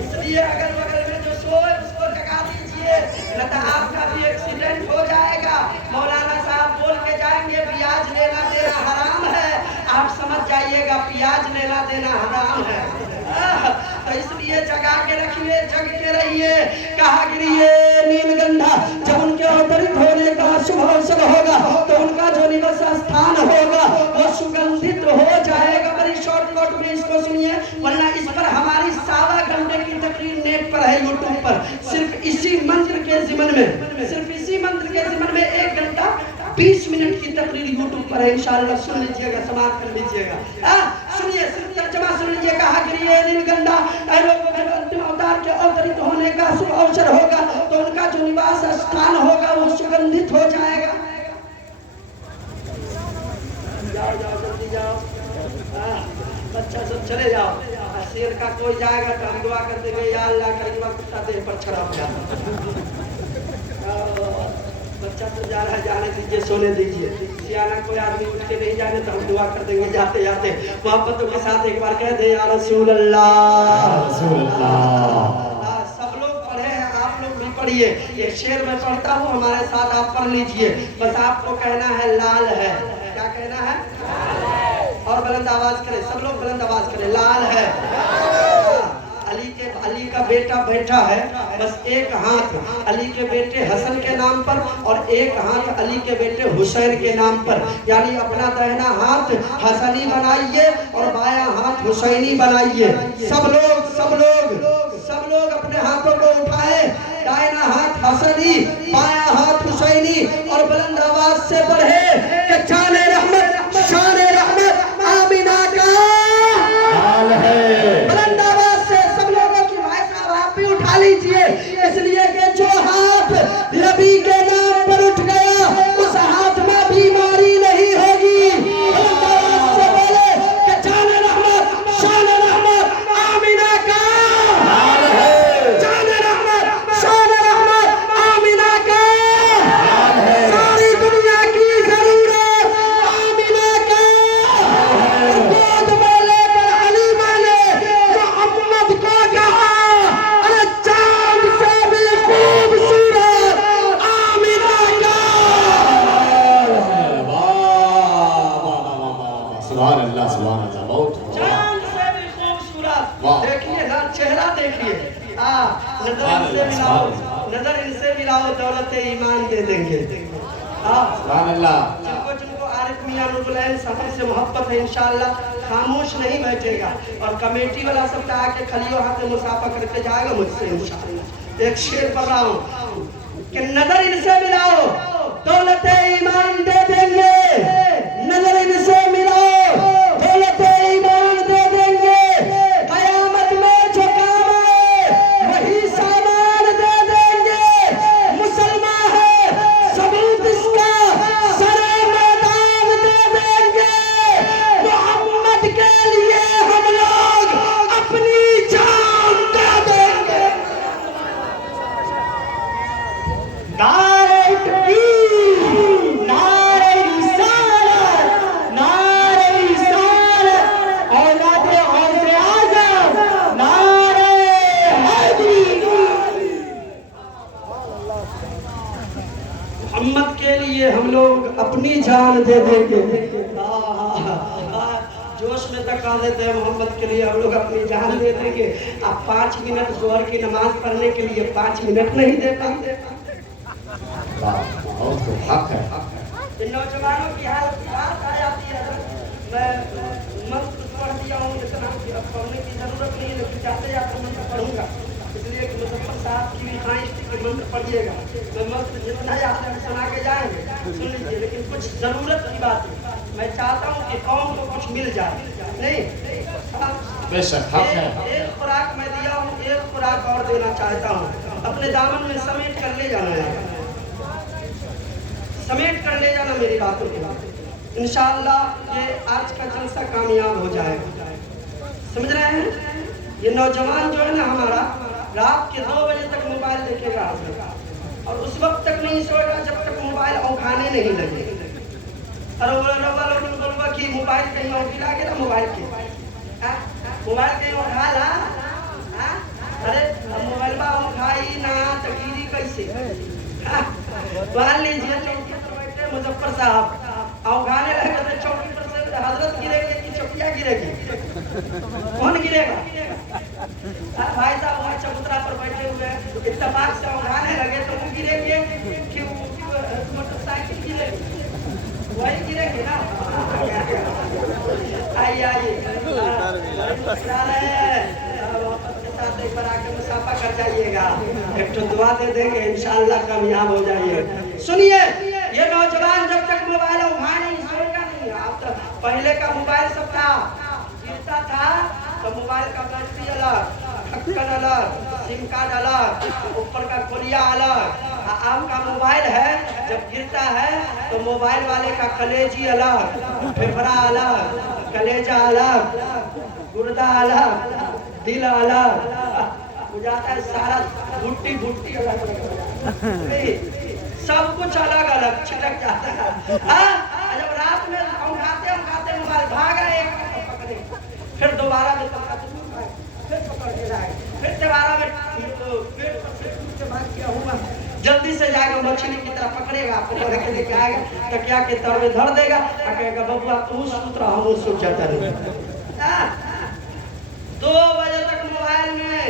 इसलिए अगल बगल में जो सोए उसको जगा दीजिए, न तो आपका भी एक्सीडेंट हो जाएगा। मौलाना साहब बोल के जाएंगे प्याज लेना देना हराम है, आप समझ जाइएगा प्याज लेना देना हराम है। तो इसलिए जगा के रखिए, जग के रहिए। कहा गिरिए नीलगंधा जब उनके अवतरित होने का शुभ अवसर होगा तो उनका जो निवास स्थान होगा वो सुगंधित हो जाएगा। बड़ी शॉर्टकट में इसको सुनिए, वरना इस पर हमारी 1.25 घंटे की तकरीर नेट पर है, यूट्यूब पर। सिर्फ इसी मंत्र के ज़िमन में, सिर्फ इसी मंत्र के ज़िमन में 1 घंटा 20 मिनट की तकरीर यूट्यूब पर है, इंशाअल्लाह सुन लीजिएगा, समाप्त कर लीजिएगा। सुनिए, सिर्फ तर्जमा सुन लीजिए। कहा गिरिए नीलगंधा लोगों के अंतिम अवतार के अवतरित होने का शुभ अवसर होगा तो उनका जो निवास स्थान होगा वो सुगंधित हो जाएगा। जाओ जाओ जल्दी जाओ, बच्चा सब चले जाओ। शेर का कोई जाएगा तो हम दुआ कर देंगे या अल्लाह करीबा कुत्ता देह पर चढ़ा हो जाता। बच्चा तो जा रहा है, जाने दीजिए, सोने दीजिए। पीछे आना, कोई आदमी उठ के नहीं जाने तो हम दुआ कर देंगे जाते जाते मोहब्बतों के साथ एक बार कह दे या रसूल अल्लाह। सब लोग पढ़े हैं, आप लोग भी पढ़िए। एक शेर मैं पढ़ता हूँ, हमारे साथ आप पढ़ लीजिए। बस आपको कहना है लाल है। क्या कहना है? और बुलंद आवाज करें, सब लोग बुलंद आवाज करें, लाल है। अली का बेटा बैठा है, बस एक हाथ अली के बेटे हसन के नाम पर और एक हाथ अली के बेटे हुसैन के नाम पर, यानी अपना दाहिना हाथ हसनी बनाइए और बायां हाथ हुसैनी बनाइए। सब लोग अपने हाथों को उठाए, दाहिना हाथ हसनी, बायां हाथ हुसैनी, और बुलंद आवाज से पढ़े कि जाने रहमत शान रहमत आमिना का हाल है। बुलंद आवाज से सब लोगों की, भाई साहब आप भी उठा लीजिए, इसलिए कि जो हाथ नबी के नाम पर उठ गया उस हाथ में बीमारी नहीं होगी। बुलंद आवाज से बोले कि जाने रहमत शान रहमत आमिना का हाल है। जाने रहमत शान रहमत आमिना का हाल है। सारी दुनिया की जरूरत आमिना का गोद में लेकर हलीमा ने मोहम्मद को कहा, अरे चांद से भी खूबसूरत आमिना का। सुभान अल्लाह, सुभान अल्लाह, बहुत चांद से भी खूबसूरत। वाह। देखिए ना चेहरा देखिए। नजर इनसे मिलाओ, नजर इनसे मिलाओ, दौलत ईमान दे देंगे। सुभान अल्लाह। जिनको आरिफ मियां नुरुल साहब से मोहब्बत है, इंशाअल्लाह खामोश नहीं बैठेगा और कमेटी वाला सब का आके खलियो हाथ में मुसाफा करके जाएगा मुझसे इंशाअल्लाह। एक शेर पढ़ रहा हूँ कि नजर इनसे मिलाओ, दौलत ईमान दे देंगे। नजर इनसे मिलाओ, दौलत ईमान दे देंगे। कयामत में जो काम आए वही सामान दे देंगे। मुसलमान है सबूत इसका, सरे मैदान दे देंगे। मोहम्मद के लिए हम लोग अपनी जान दे देंगे। नारे तकबीर, नारे रिसालत, नारे रिसालत, औलादे गौसे आज़म, नारे हैदरी। मोहम्मद के लिए हम लोग अपनी जान दे देंगे। जोश में तका देते हैं, मोहम्मद के लिए हम लोग अपनी जान दे देंगे। अब 5 मिनट जोहर की नमाज पढ़ने के लिए 5 मिनट नहीं दे पाते। बहुत हक है। इन नौजवानों की हालत बात आ जाती है। मैं मंत्र पढ़ दिया हूँ, इतना अब पढ़ने की जरूरत नहीं है, लेकिन जाते जाते मंत्र पढ़ूंगा, इसलिए कि मुजफ्फर साहब की भी ख्वाहिश थी कि मंत्र पढ़िएगा। मैं मंत्र जितना याद है सुना के जाएंगे, सुन लीजिए, लेकिन कुछ जरूरत की बात है। मैं चाहता हूँ कि कौम को कुछ मिल जाए। नहीं, बेशक हक है। एक खुराक मैं दिया हूँ, एक खुराक और देना चाहता हूँ। अपने दामन में समेट कर ले जाना है, समेट कर ले जाना मेरी बातों को। इंशाअल्लाह ये आज का जलसा कामयाब हो जाएगा। समझ रहे हैं? ये नौजवान जो है ना हमारा, रात के 2 बजे तक मोबाइल देखेगा और उस वक्त तक नहीं सोएगा जब तक मोबाइल औखाने नहीं लगे। अरे बोलवा कि मोबाइल कहीं और गिरा के ना, मोबाइल कहीं और ढाला। अरे मोबाइल बा औखाई ना तो गिरी कैसे? मान लीजिए चौकी पर बैठे मुजफ्फर साहब, औखाने लगे तो चौकी पर से हजरत गिरेगी कि चौकिया गिरेगी? कौन गिरेगा? भाई साहब वहाँ चबूतरा पर बैठे हुए हैं, इत्तेफाक से औखाने लगे तो वो गिरेंगे कि मोटरसाइकिल गिरेगी? वही गिरेगी ना। आइए एक बार आके मुसाफा कर जाइएगा, एक तो दुआ दे देंगे, इंशाअल्लाह कामयाब हो जाइए। सुनिए, ये नौजवान जब तक मोबाइल उठा नहीं सोएगा नहीं। आप तो पहले का मोबाइल सब था, गिरता था तो मोबाइल का बैटरी अलग, ढक्कन अलग, सिम कार्ड अलग, ऊपर का खोलिया अलग। अब का मोबाइल है, जब गिरता है तो मोबाइल वाले का कलेजी अलग, फेफड़ा अलग, कलेजा अलग, गुर्दा अलग, दिल अलग, हो जाता है सारा भुट्टी भुट्टी अलग, सब कुछ अलग अलग छिटक जाता है। फिर दोबारा में फिर पकड़ के लाए, फिर दोबारा में फिर भाग किया हुआ, जल्दी से जाएगा मछली की तरह पकड़ेगा, पकड़ के लेके आएगा, तकिया के तर में धर देगा, कहेगा बबुआ तू सूत रहा हूँ सूत जाता नहीं। 2 बजे तक मोबाइल में,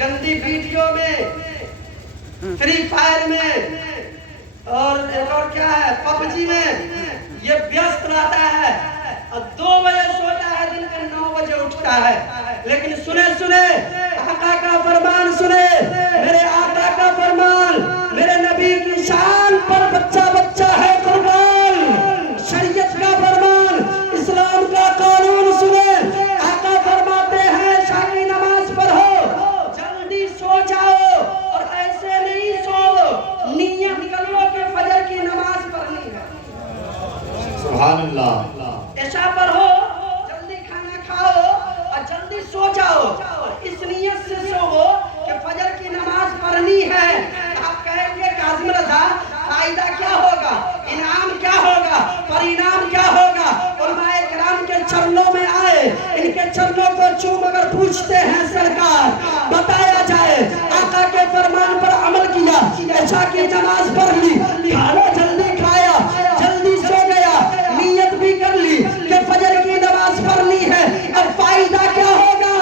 गंदी वीडियो में, फ्री फायर में, और एक और क्या है पबजी में ये व्यस्त रहता है, और 2 बजे सोता है, दिन के 9 बजे उठता है। लेकिन सुने सुने आका का फरमान सुने, मेरे आका का फरमान, मेरे नबी की शान पर बच्चा बच्चा है कुर्बान, शरीयत का फरमान, इस्लाम का कानून सुने। आका फरमाते हैं शामी नमाज पढ़ो, जल्दी सो जाओ, और ऐसे नहीं सो, नियत कर लो कि फजर की नमाज पढ़नी है। सुभान अल्लाह। ऐसा पढ़ो, जल्दी खाना खाओ और जल्दी सो जाओ, और इस नियत से सोओ कि फजर की नमाज पढ़नी है। आप कहेंगे काज़िम रज़ा फायदा क्या होगा, इनाम क्या होगा, परिणाम क्या होगा? उलमाए किराम के चरणों में आए, इनके चरणों को चूम अगर पूछते हैं सरकार, बताया जाए आका के फरमान पर अमल किया, ऐसा की नमाज पढ़ ली, खाना जल्दी खाया, जल्दी सो गया, नियत भी कर ली कि फजर की नमाज पढ़नी है, अब फायदा क्या होगा,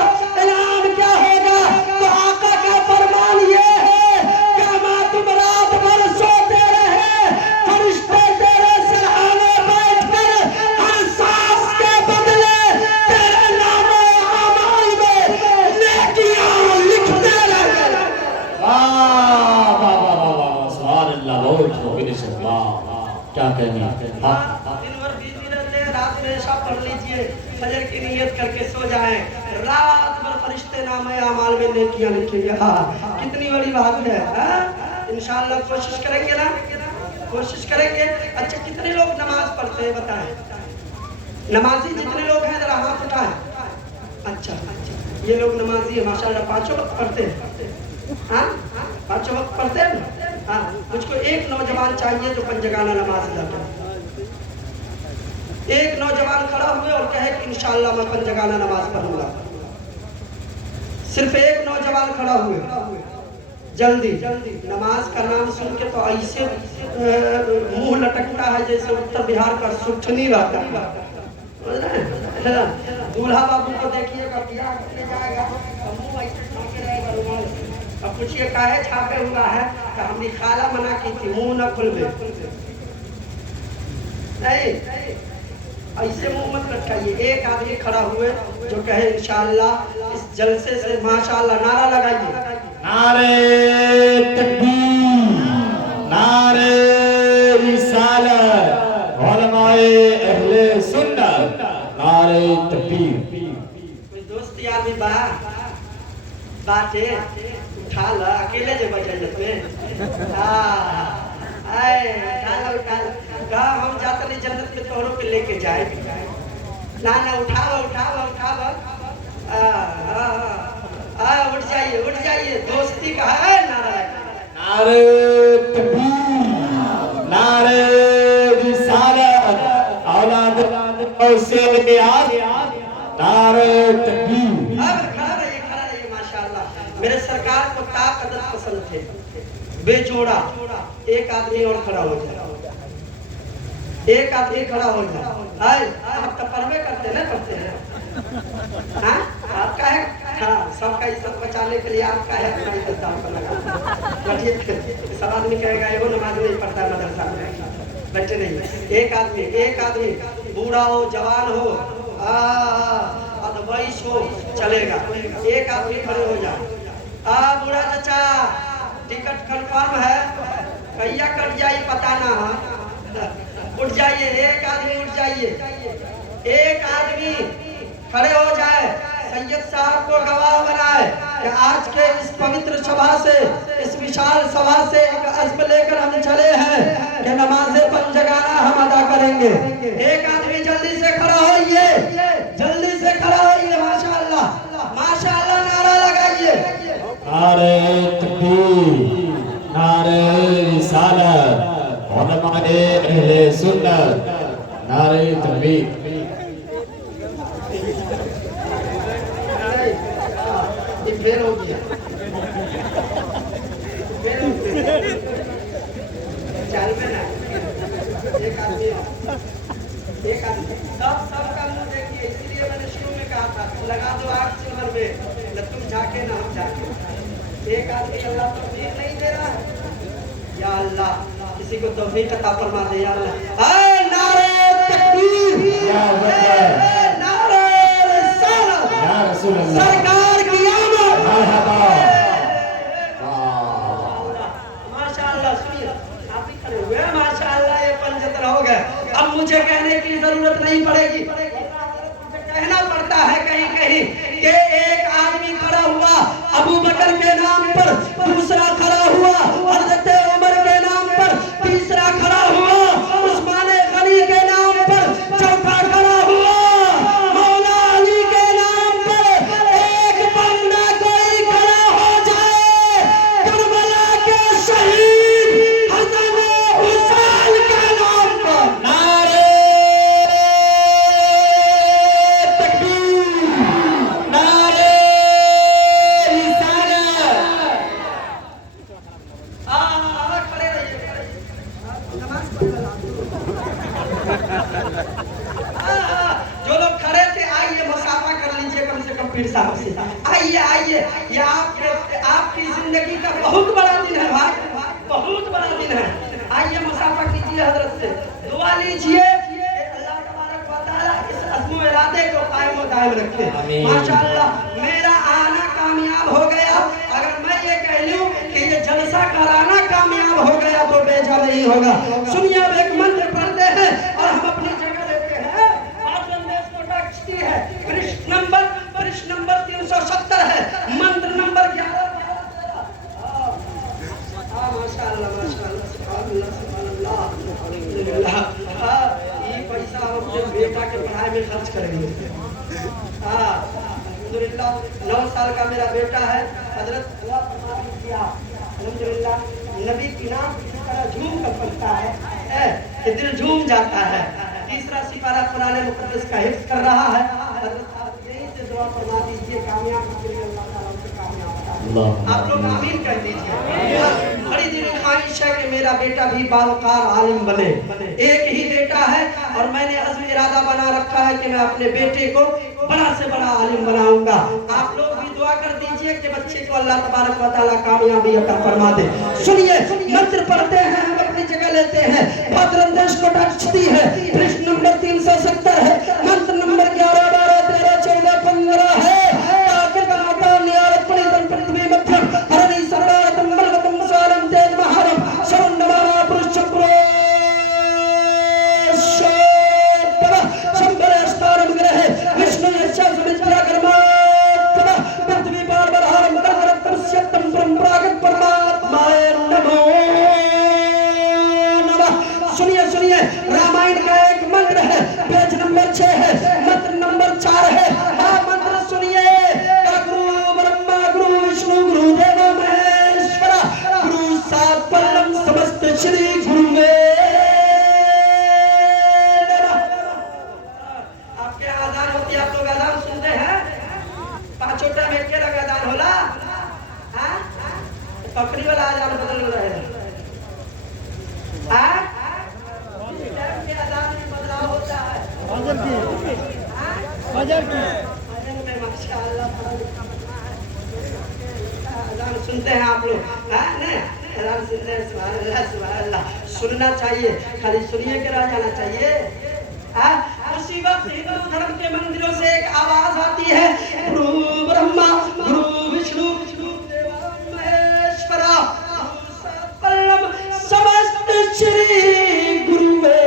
इनाम क्या होगा? तो आका का फरमान ये है कि मां तुम रात भर सोते रहे, फरिश्ते तेरे सिरहाने बैठकर हर सांस के बदले तेरे नामे अमाल में नेकियां लिखते रहे। वाह वाह वाह वाह वाह, सुभान अल्लाह, बहुत खूब, वाह क्या कहना। दिन भर बिजी रहते हैं, रात में ऐसा पढ़ लीजिए, फजर की नियत करके सो जाएं, रात भर फरिश्ते नामे अमाल में नेकियां लिखेंगे। हाँ, कितनी बड़ी बात है। इंशाअल्लाह कोशिश करेंगे ना, कोशिश करेंगे। अच्छा, कितने लोग नमाज पढ़ते हैं बताएं? नमाजी जितने लोग हैं जरा हाथ उठाएं। अच्छा, ये लोग नमाजी है माशाअल्लाह, 5 वक्त पढ़ते हैं। हाँ, 5 वक्त पढ़ते हैं। हाँ, मुझको एक नौजवान चाहिए जो पंजगाना नमाज अदा करे। एक नौजवान खड़ा हुए और कहे कि इंशाअल्लाह मैं पंजगाना नमाज पढ़ूंगा। सिर्फ एक नौजवान खड़ा हुए, जल्दी नमाज का नाम सुन के तो ऐसे मुंह लटकता है जैसे उत्तर बिहार का सुठनी रहता है। दूल्हा बाबू को देखिएगा, ब्याह करने जाएगा तो मुंह ऐसे छापे रहेगा रुमाल से। अब पूछिए काहे छापे हुआ है, कि हमने खाला मना की थी मुंह न खुलवे। नहीं, ऐसे मुंह मत लटकाइए। एक आदमी खड़ा हुए जो कहे इंशाअल्लाह इस जलसे से माशाअल्लाह, नारा लगाइए। नारे तकबीर, नारे रिसालत, उलमाए अहले सुन्नत, नारे तकबीर। कोई दोस्त यार भी बाटे उठा ला, अकेले जे बजत में। आए उठा ला, हम जाते नहीं जन्नत में तोहरों के लेके जाए। ना उठावा उठावा उठावा, उठ जाइए, दोस्ती का है नारा। नारे तकबीर, नारे रिसालत, औलाद से याद, नारे तकबीर। अब खड़ा रहिए माशाअल्लाह। मेरे सरकार को ताकत पसंद थे, बेजोड़ा। एक आदमी और खड़ा हो जाए, एक आदमी खड़ा हो जाए। आप तो पढ़वे करते ना, करते हैं। हाँ, आपका है। हाँ, सबका इज्जत बचाने के लिए आपका है, अपना इज्जत दाम पर लगा। सब आदमी कहेगा वो नमाज नहीं पढ़ता मदरसा में, बैठे नहीं। एक आदमी बूढ़ा हो, जवान हो, अदवाइश हो, चलेगा। एक आदमी खड़े हो जाए। बूढ़ा चाचा, टिकट कंफर्म है, कहिया कट जाए पता ना। उठ जाइए, एक आदमी उठ जाइए। एक आदमी खड़े हो जाए, सैयद साहब को गवाह बनाए कि आज के इस पवित्र सभा से, इस विशाल सभा से एक अज़्म लेकर हम चले हैं कि नमाज़े पंजगाना हम अदा करेंगे। एक आदमी जल्दी से खड़ा होइए, जल्दी से खड़ा होइए। माशाअल्लाह, माशाअल्लाह, नारा लगाइए। नारे तकबीर, नारे रिसालत, उलमाए अहले सुन्नत, नारे तकबीर। लगा दो आग सिल्वर में, न तुम जाके ना हम जाके। एक आदमी अल्लाह तौफीक नहीं दे रहा है, या अल्लाह किसी को तौफीक अता फरमा दे या अल्लाह। नारे तकबीर, नारे रिसालत, सरकार की आमद, माशाअल्लाह। सुनिए आप ही खड़े हुए हैं, माशाअल्लाह ये 75 हो गए। अब मुझे कहने की जरूरत नहीं पड़ेगी, कहना पड़ता है कहीं कहीं कि एक आदमी खड़ा हुआ अबू बकर के नाम पर, दूसरा खड़ा हुआ हजरत उमर के नाम पर, तीसरा खड़ा हुआ उस्मान गनी के नाम पर, चौथा खड़ा हुआ मौला अली के नाम पर। एक बंदा कोई खड़ा हो जाए करबला के शहीद हसन हुसैन के नाम पर, नारे जो लोग खड़े थे आइए मुसाफा कर लीजिए कम से कम पीर साहब से। आइए आइए, ये आपकी जिंदगी का बहुत बड़ा दिन है भाई, बहुत बड़ा दिन है। आइए मुसाफा कीजिए हजरत से, दुआ लीजिए अल्लाह तबारक व तआला इस अज़्म इरादे को कायम व दायम रखे। माशाअल्लाह मेरा आना कामयाब हो गया। अगर मैं ये कह लूं कि ये जलसा कराना कामयाब हो गया तो बेजा नहीं होगा। सुनिए अब एक मंत्र पढ़ते हैं और हम अपनी जगह लेते हैं। आज संदेश को टचती है, पृष्ठ नंबर 370 है, मंत्र नंबर 11। माशाअल्लाह माशाअल्लाह, सुभानअल्लाह सुभानअल्लाह, अल्हम्दुलिल्लाह। ये पैसा हम अपने बेटा के पढ़ाई में खर्च करेंगे। अल्हम्दुलिल्लाह 9 साल का मेरा बेटा है। हजरत दुआ फरमा दीजिए आप। अल्हम्दुलिल्लाह नबी की नाम किसी तरह झूम कर पड़ता है कि दिल झूम जाता है। तीसरा सिपारा कुरान मुक़द्दस का हिफ्ज़ कर रहा है। हजरत आप यहीं से दुआ फरमा दीजिए, कामयाब होने में अल्लाह ताला उसे कामयाब बना। आप लोग आमीन कह दीजिए। बड़ी दिल ख्वाहिश है कि मेरा बेटा भी बावकार आलिम बने। एक ही बेटा है और मैंने अज़्म इरादा बना रखा है कि मैं अपने बेटे को बड़ा से बड़ा आलिम बनाऊंगा। आप लोग भी दुआ कर दीजिए कि बच्चे को अल्लाह तबारक व तआला कामयाबी अता फरमा दे। सुनिए मंत्र पढ़ते हैं, हम अपनी जगह लेते हैं। भाद्रंदेश को टचती है, पृष्ठ नंबर 370 है, मंत्र नंबर 11 12 13 14 15 है। आखिर का आता नियारत पणितम पृथ्वी मध्यम हरणी सर्वातम बलवतम स्वालम तेज महारम शरणवारा पुरुष चक्रो शंकर अस्तारम ग्रह विष्णु यशा सुमित्रा कर्मा पृथ्वी बार बार हरम करतम सत्यम परंपरागत परमात्माय नमो नमः। सुनिए सुनिए, रामायण का एक मंत्र है, पेज नंबर 6 है, मंत्र नंबर 4 है। हाँ मंत्र सुनिए, गुरु ब्रह्मा गुरु विष्णु गुरु देव महेश्वरा गुरु सापल्लम समस्त श्री गुरुवे। आपके आजान होती है, आप लोग आजान सुनते हैं? पांचों टाइम एक के लगा आजान होला? हाँ पकड़ी वाला आजान बदल रहे हैं। हाँ टाइम के आजान में बदलाव होता है। फजर में माशाअल्लाह आजान सुनते हैं आप लोग? हाँ नहीं आजान सुनते हैं, सुभान अल्लाह सुभान अल्लाह। सुनना चाहिए, खाली सुनिए के रह जाना चाहिए। उसी वक्त हिंदू धर्म के मंदिरों से एक आवाज आती है, गुरु ब्रह्मा गुरु विष्णु गुरुदेव महेश्वरा परम समस्त श्री गुरुवे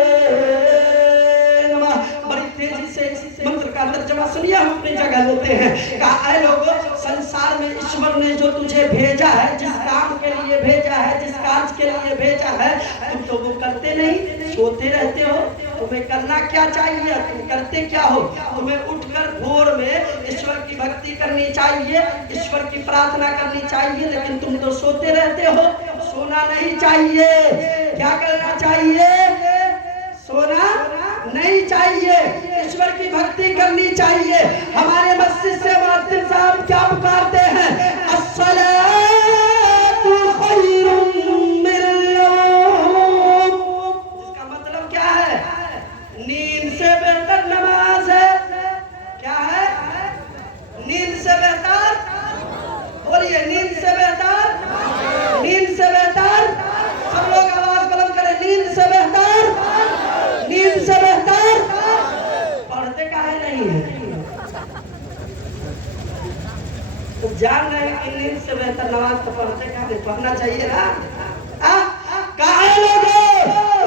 नमः। बड़ी तेजी से इस मंत्र का तर्जुमा सुनिए, हम अपनी जगह लेते हैं। कहा ऐ लोगों, संसार में ईश्वर ने जो तुझे भेजा है, जिस काम के लिए भेजा है, जिस कार्य के लिए भेजा है, तुम तो वो करते नहीं, सोते रहते हो। तुम्हें करना क्या चाहिए? तुम करते क्या हो? तुम्हें उठकर भोर में ईश्वर की भक्ति करनी चाहिए, ईश्वर की प्रार्थना करनी चाहिए, लेकिन तुम तो सोते रहते हो। सोना नहीं चाहिए। क्या करना चाहिए? सोना नहीं चाहिए, ईश्वर की भक्ति करनी चाहिए। हमारे मस्जिद से मुअज्जिन साहब क्या पुकारते हैं? अस्सलातु खैरुम मिनन नौम। इसका मतलब क्या है? नींद से बेहतर नमाज है। क्या है? तो जान रहे हैं कि नींद से बेहतर नमाज तो पढ़ते क्या नहीं, पढ़ना चाहिए ना। कहा लोगों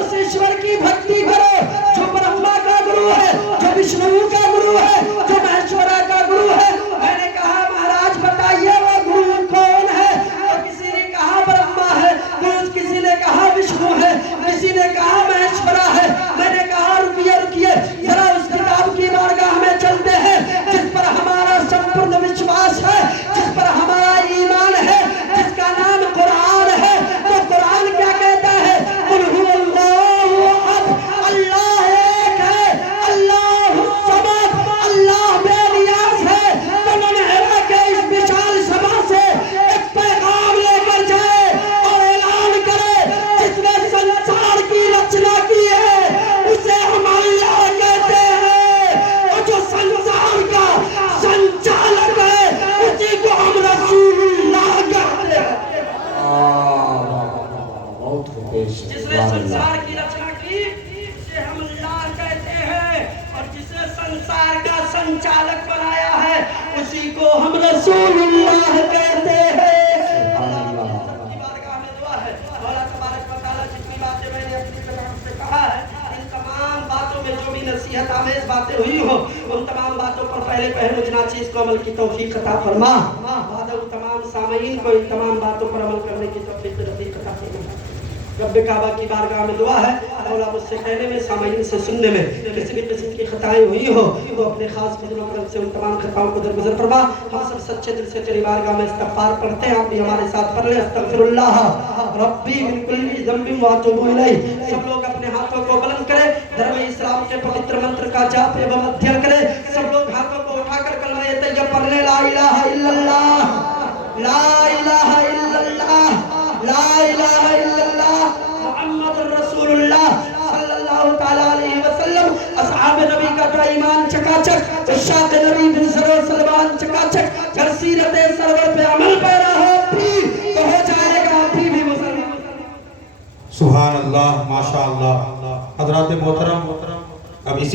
उस ईश्वर की भक्ति करो जो ब्रह्मा का गुरु है, जो विष्णु का गुरु है, जो महेश्वरा का गुरु है। मैंने कहा महाराज बताइए वो गुरु कौन है? तो किसी ने कहा ब्रह्मा है, किसी ने कहा विष्णु है, किसी ने कहा महेश्वरा है। मैंने कहा रुकिए रुकिए जरा उस किताब की मार्गाह में चलते हैं जिस पर हमारा संपूर्ण विश्वास है, जिस पर हमारा ईमान है, जिसका नाम कुरान है। तो कुरान क्या कहता है? कुल हुवल्लाहु अहद, अल्लाह एक है, अल्लाह समद, अल्लाह बेनियाज है। तो मनहरा के इस विशाल सभा से एक पैगाम लेकर जाए और ऐलान करे जिसने संसार की रचना की है उसे हम अल्लाह कहते हैं, और जो संसार का संचालक है उसी को हम रसूलुल्लाह कहते हैं। बहुत खूबे से जिसने संसार की रचना की उसे हम अल्लाह कहते हैं, और जिसने संसार का संचालक बनाया है उसी को हम रसूलुल्लाह कहते हैं। सबकी बारगाह में दुआ है, मौला तबारक व तआला जितनी बातें मैंने अपनी कलाम से कहा है, इन तमाम बातों में जो भी नसीहत आमेज बातें हुई हो उन तमाम बातों पर पहले पहल चीज को अमल की तौफीक अता फरमा। बाद तमाम सामईन को इन तमाम बातों पर अमल करने की तौफीक नसीब अता फरमा। रब्बे काबा की बारगाह में दुआ है, मौला मुझसे कहने में सामईन से सुनने में किसी भी किस्म की खताएं हुई हो तो अपने खास फजल व करम से उन तमाम खताओं को दरगुजर फरमा। हम सब सच्चे दिल से तेरी बारगाह में इस्तगफार पढ़ते हैं, आप भी हमारे साथ पढ़ लें। अस्तगफिरुल्लाह रब्बी मिन कुल्ली ज़ंबिन व अतूबु इलैह। सब लोग अपने हाथों को बुलंद करें, धर्म इस्लाम के पवित्र मंत्र का जाप एवं अध्ययन करें। सब लोग हाथों को उठाकर कलमा तैयब पढ़ लें, ला इलाहा इल्लल्लाह, ला इलाहा इल्लल्लाह, ला इलाहा इल्लल्लाह मुहम्मदुर रसूलुल्लाह सल्लल्लाहु तआला अलैहि वसल्लम। असहाब नबी का ईमान चकाचक, इशाक नबी बिन सरोवर सलमान चकाचक। घर सीरत सरवर पे अमल पैरा हो भी तो हो जाएगा भी मुसलमान। सुभान अल्लाह, माशा अल्लाह। हजरात मोहतरम, अब इसी